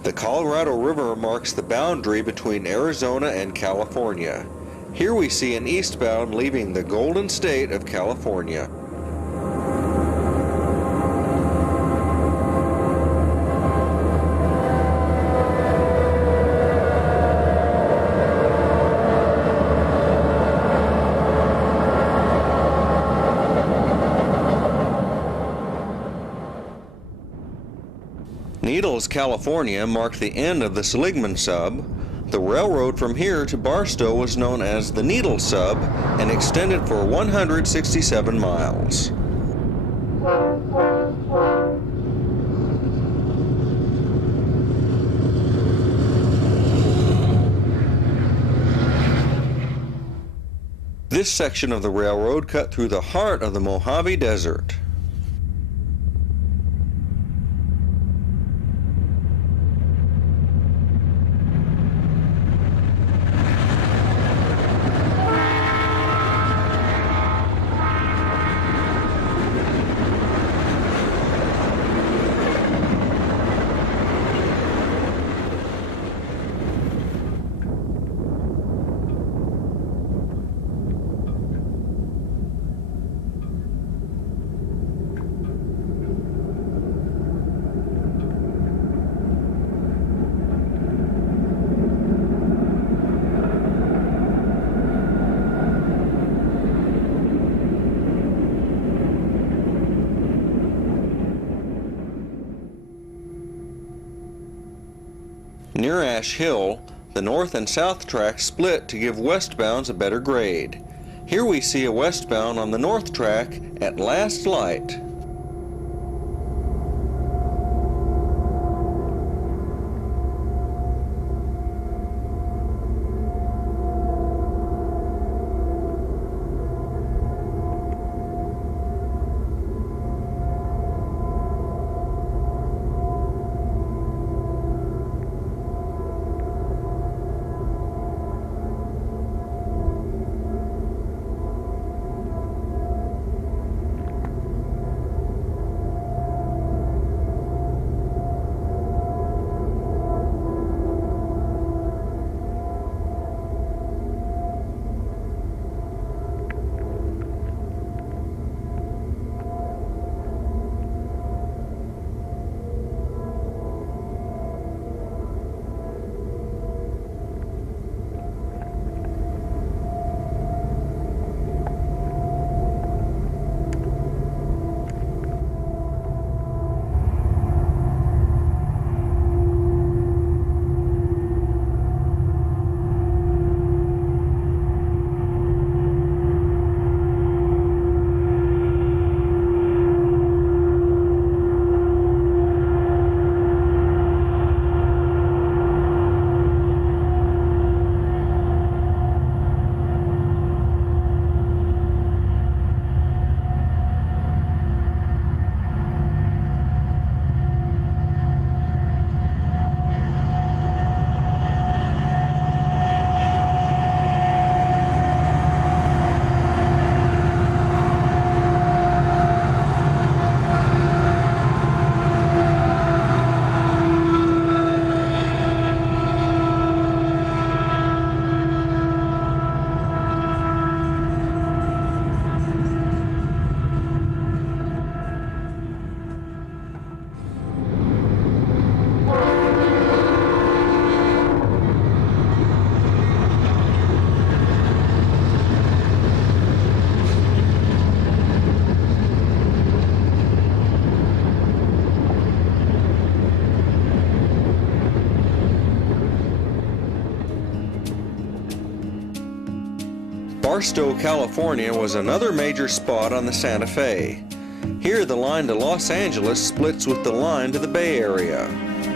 The Colorado River marks the boundary between Arizona and California. Here we see an eastbound leaving the Golden State of California. Needles, California marked the end of the Seligman Sub. The railroad from here to Barstow was known as the Needle Sub and extended for 167 miles. This section of the railroad cut through the heart of the Mojave Desert. Near Ash Hill, the north and south tracks split to give westbounds a better grade. Here we see a westbound on the north track at last light. Barstow, California was another major spot on the Santa Fe. Here the line to Los Angeles splits with the line to the Bay Area.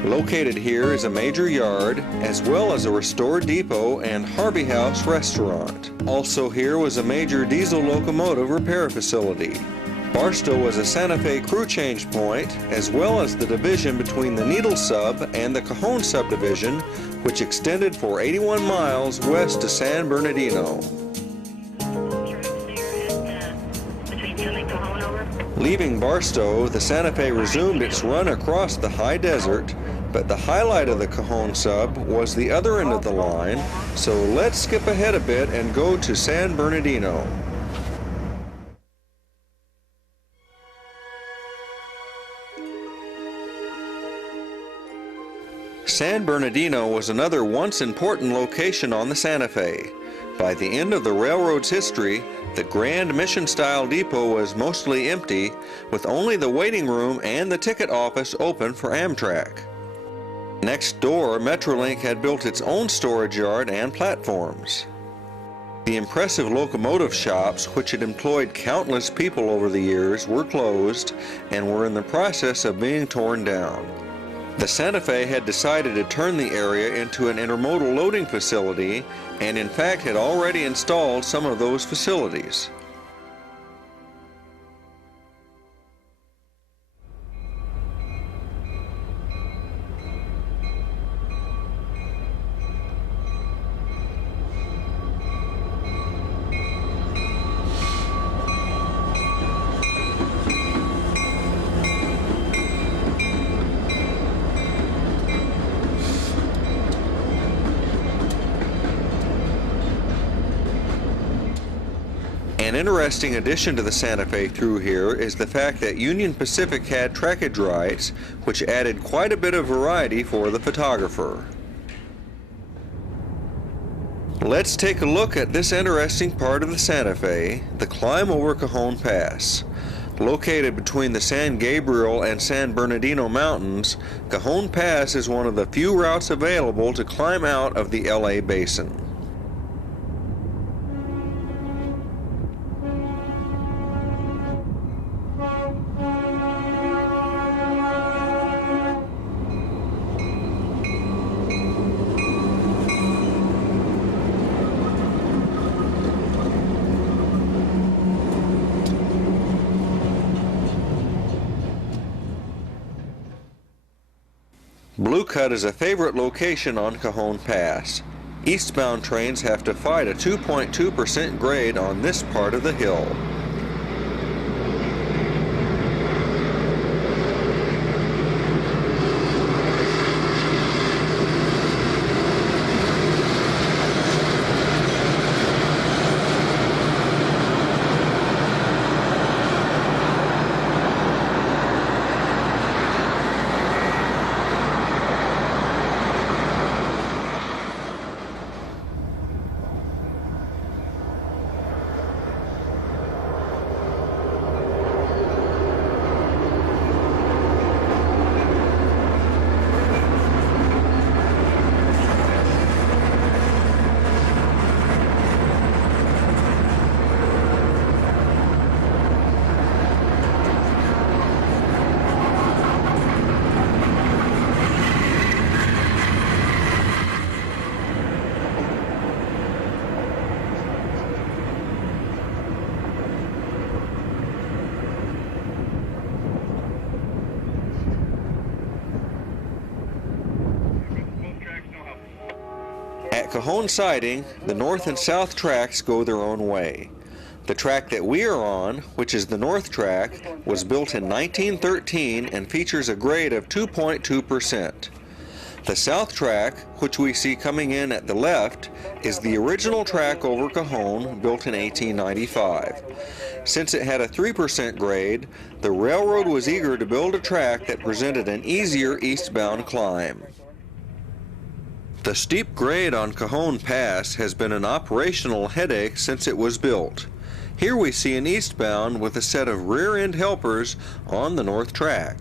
Located here is a major yard, as well as a restored depot and Harvey House restaurant. Also here was a major diesel locomotive repair facility. Barstow was a Santa Fe crew change point, as well as the division between the Needle Sub and the Cajon subdivision, which extended for 81 miles west to San Bernardino. Leaving Barstow, the Santa Fe resumed its run across the high desert, but the highlight of the Cajon sub was the other end of the line, so let's skip ahead a bit and go to San Bernardino. San Bernardino was another once important location on the Santa Fe. By the end of the railroad's history, the Grand Mission-style depot was mostly empty, with only the waiting room and the ticket office open for Amtrak. Next door, Metrolink had built its own storage yard and platforms. The impressive locomotive shops, which had employed countless people over the years, were closed and were in the process of being torn down. The Santa Fe had decided to turn the area into an intermodal loading facility, and in fact had already installed some of those facilities. An interesting addition to the Santa Fe through here is the fact that Union Pacific had trackage rights, which added quite a bit of variety for the photographer. Let's take a look at this interesting part of the Santa Fe, the climb over Cajon Pass. Located between the San Gabriel and San Bernardino Mountains, Cajon Pass is one of the few routes available to climb out of the LA Basin. Blue Cut is a favorite location on Cajon Pass. Eastbound trains have to fight a 2.2% grade on this part of the hill. At Cajon Siding, the north and south tracks go their own way. The track that we are on, which is the north track, was built in 1913 and features a grade of 2.2%. The south track, which we see coming in at the left, is the original track over Cajon, built in 1895. Since it had a 3% grade, the railroad was eager to build a track that presented an easier eastbound climb. The steep grade on Cajon Pass has been an operational headache since it was built. Here we see an eastbound with a set of rear-end helpers on the north track.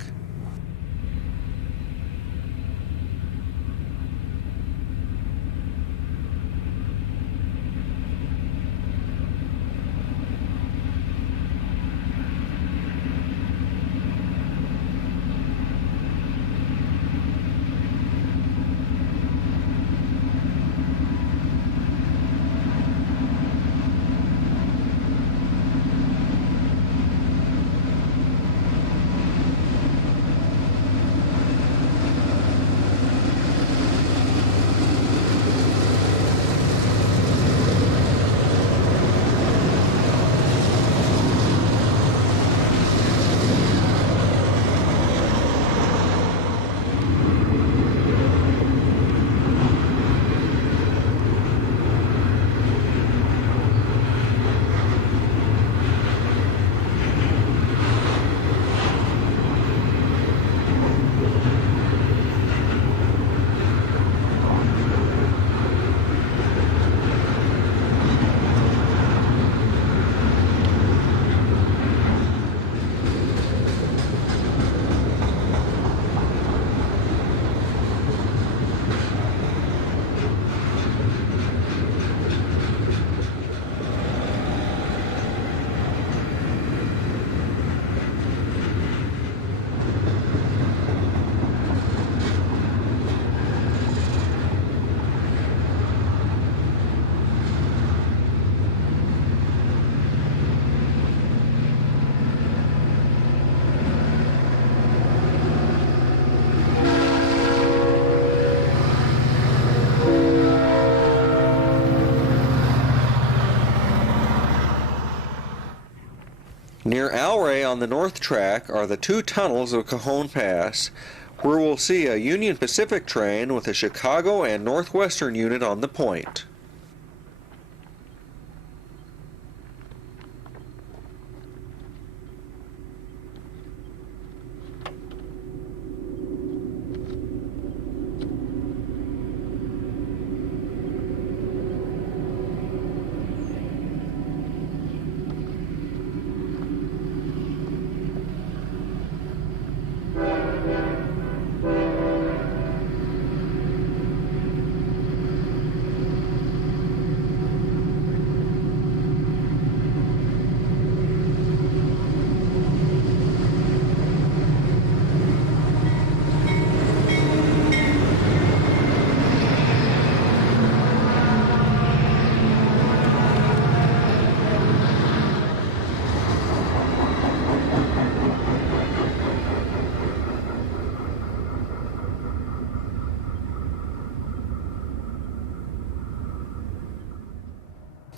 Near Alray on the north track are the two tunnels of Cajon Pass, where we'll see a Union Pacific train with a Chicago and Northwestern unit on the point.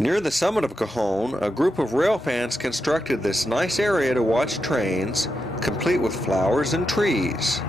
Near the summit of Cajon, a group of rail fans constructed this nice area to watch trains, complete with flowers and trees.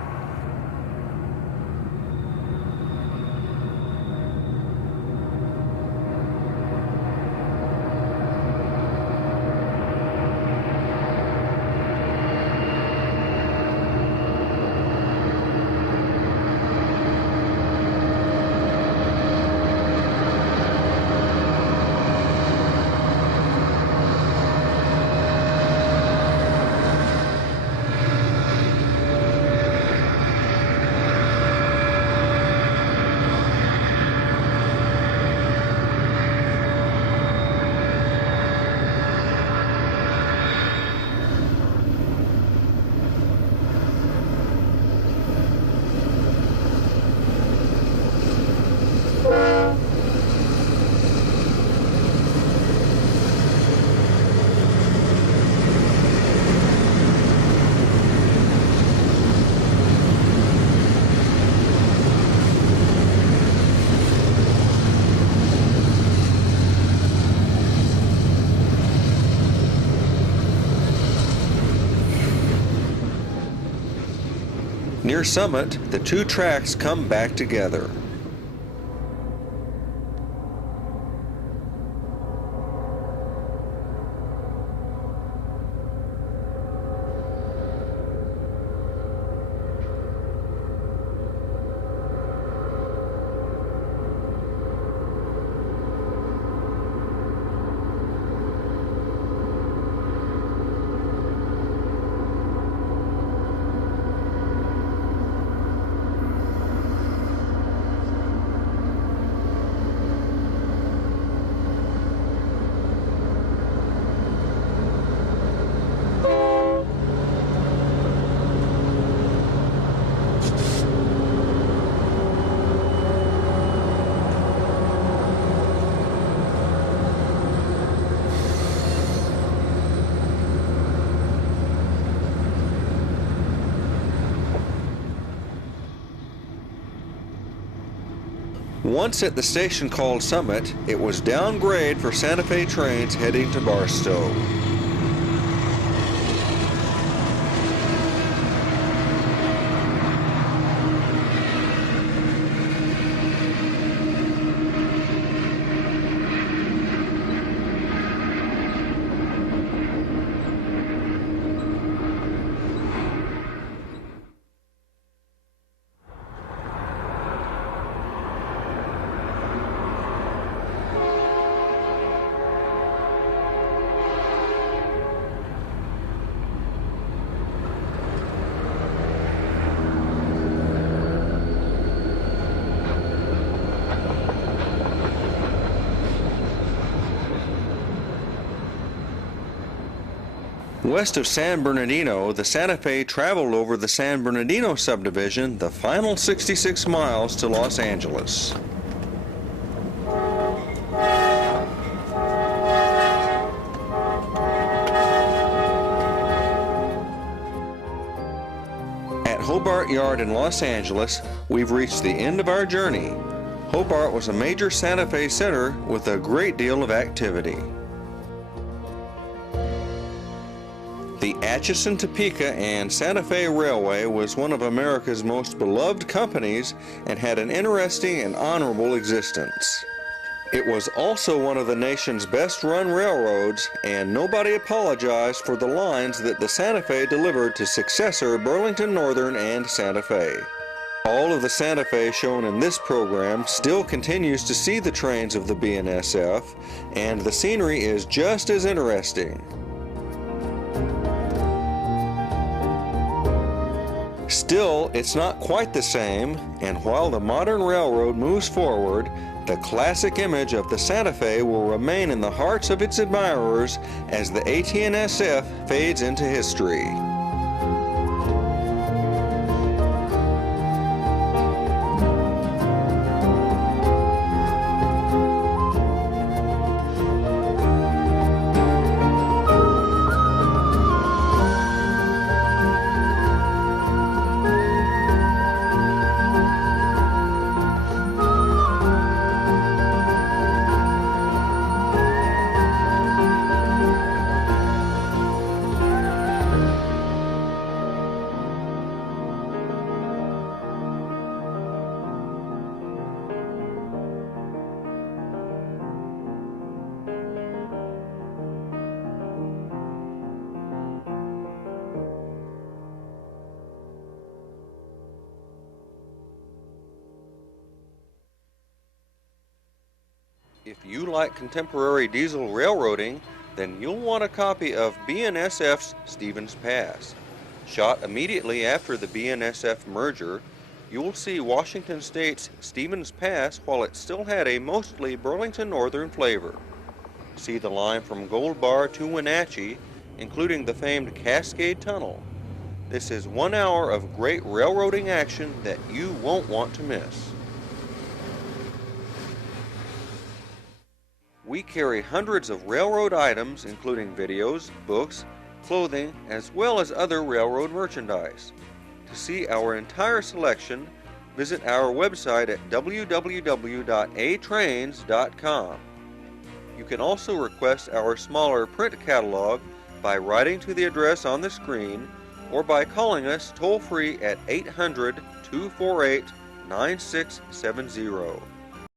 Near Summit, the two tracks come back together. Once at the station called Summit, it was downgrade for Santa Fe trains heading to Barstow. West of San Bernardino, the Santa Fe traveled over the San Bernardino subdivision the final 66 miles to Los Angeles. At Hobart Yard in Los Angeles, we've reached the end of our journey. Hobart was a major Santa Fe center with a great deal of activity. The Atchison, Topeka and Santa Fe Railway was one of America's most beloved companies and had an interesting and honorable existence. It was also one of the nation's best-run railroads, and nobody apologized for the lines that the Santa Fe delivered to successor Burlington Northern and Santa Fe. All of the Santa Fe shown in this program still continues to see the trains of the BNSF, and the scenery is just as interesting. Still, it's not quite the same, and while the modern railroad moves forward, the classic image of the Santa Fe will remain in the hearts of its admirers as the AT&SF fades into history. If you like contemporary diesel railroading, then you'll want a copy of BNSF's Stevens Pass. Shot immediately after the BNSF merger, you'll see Washington State's Stevens Pass while it still had a mostly Burlington Northern flavor. See the line from Gold Bar to Wenatchee, including the famed Cascade Tunnel. This is 1 hour of great railroading action that you won't want to miss. We carry hundreds of railroad items, including videos, books, clothing, as well as other railroad merchandise. To see our entire selection, visit our website at www.atrains.com. You can also request our smaller print catalog by writing to the address on the screen or by calling us toll-free at 800-248-9670.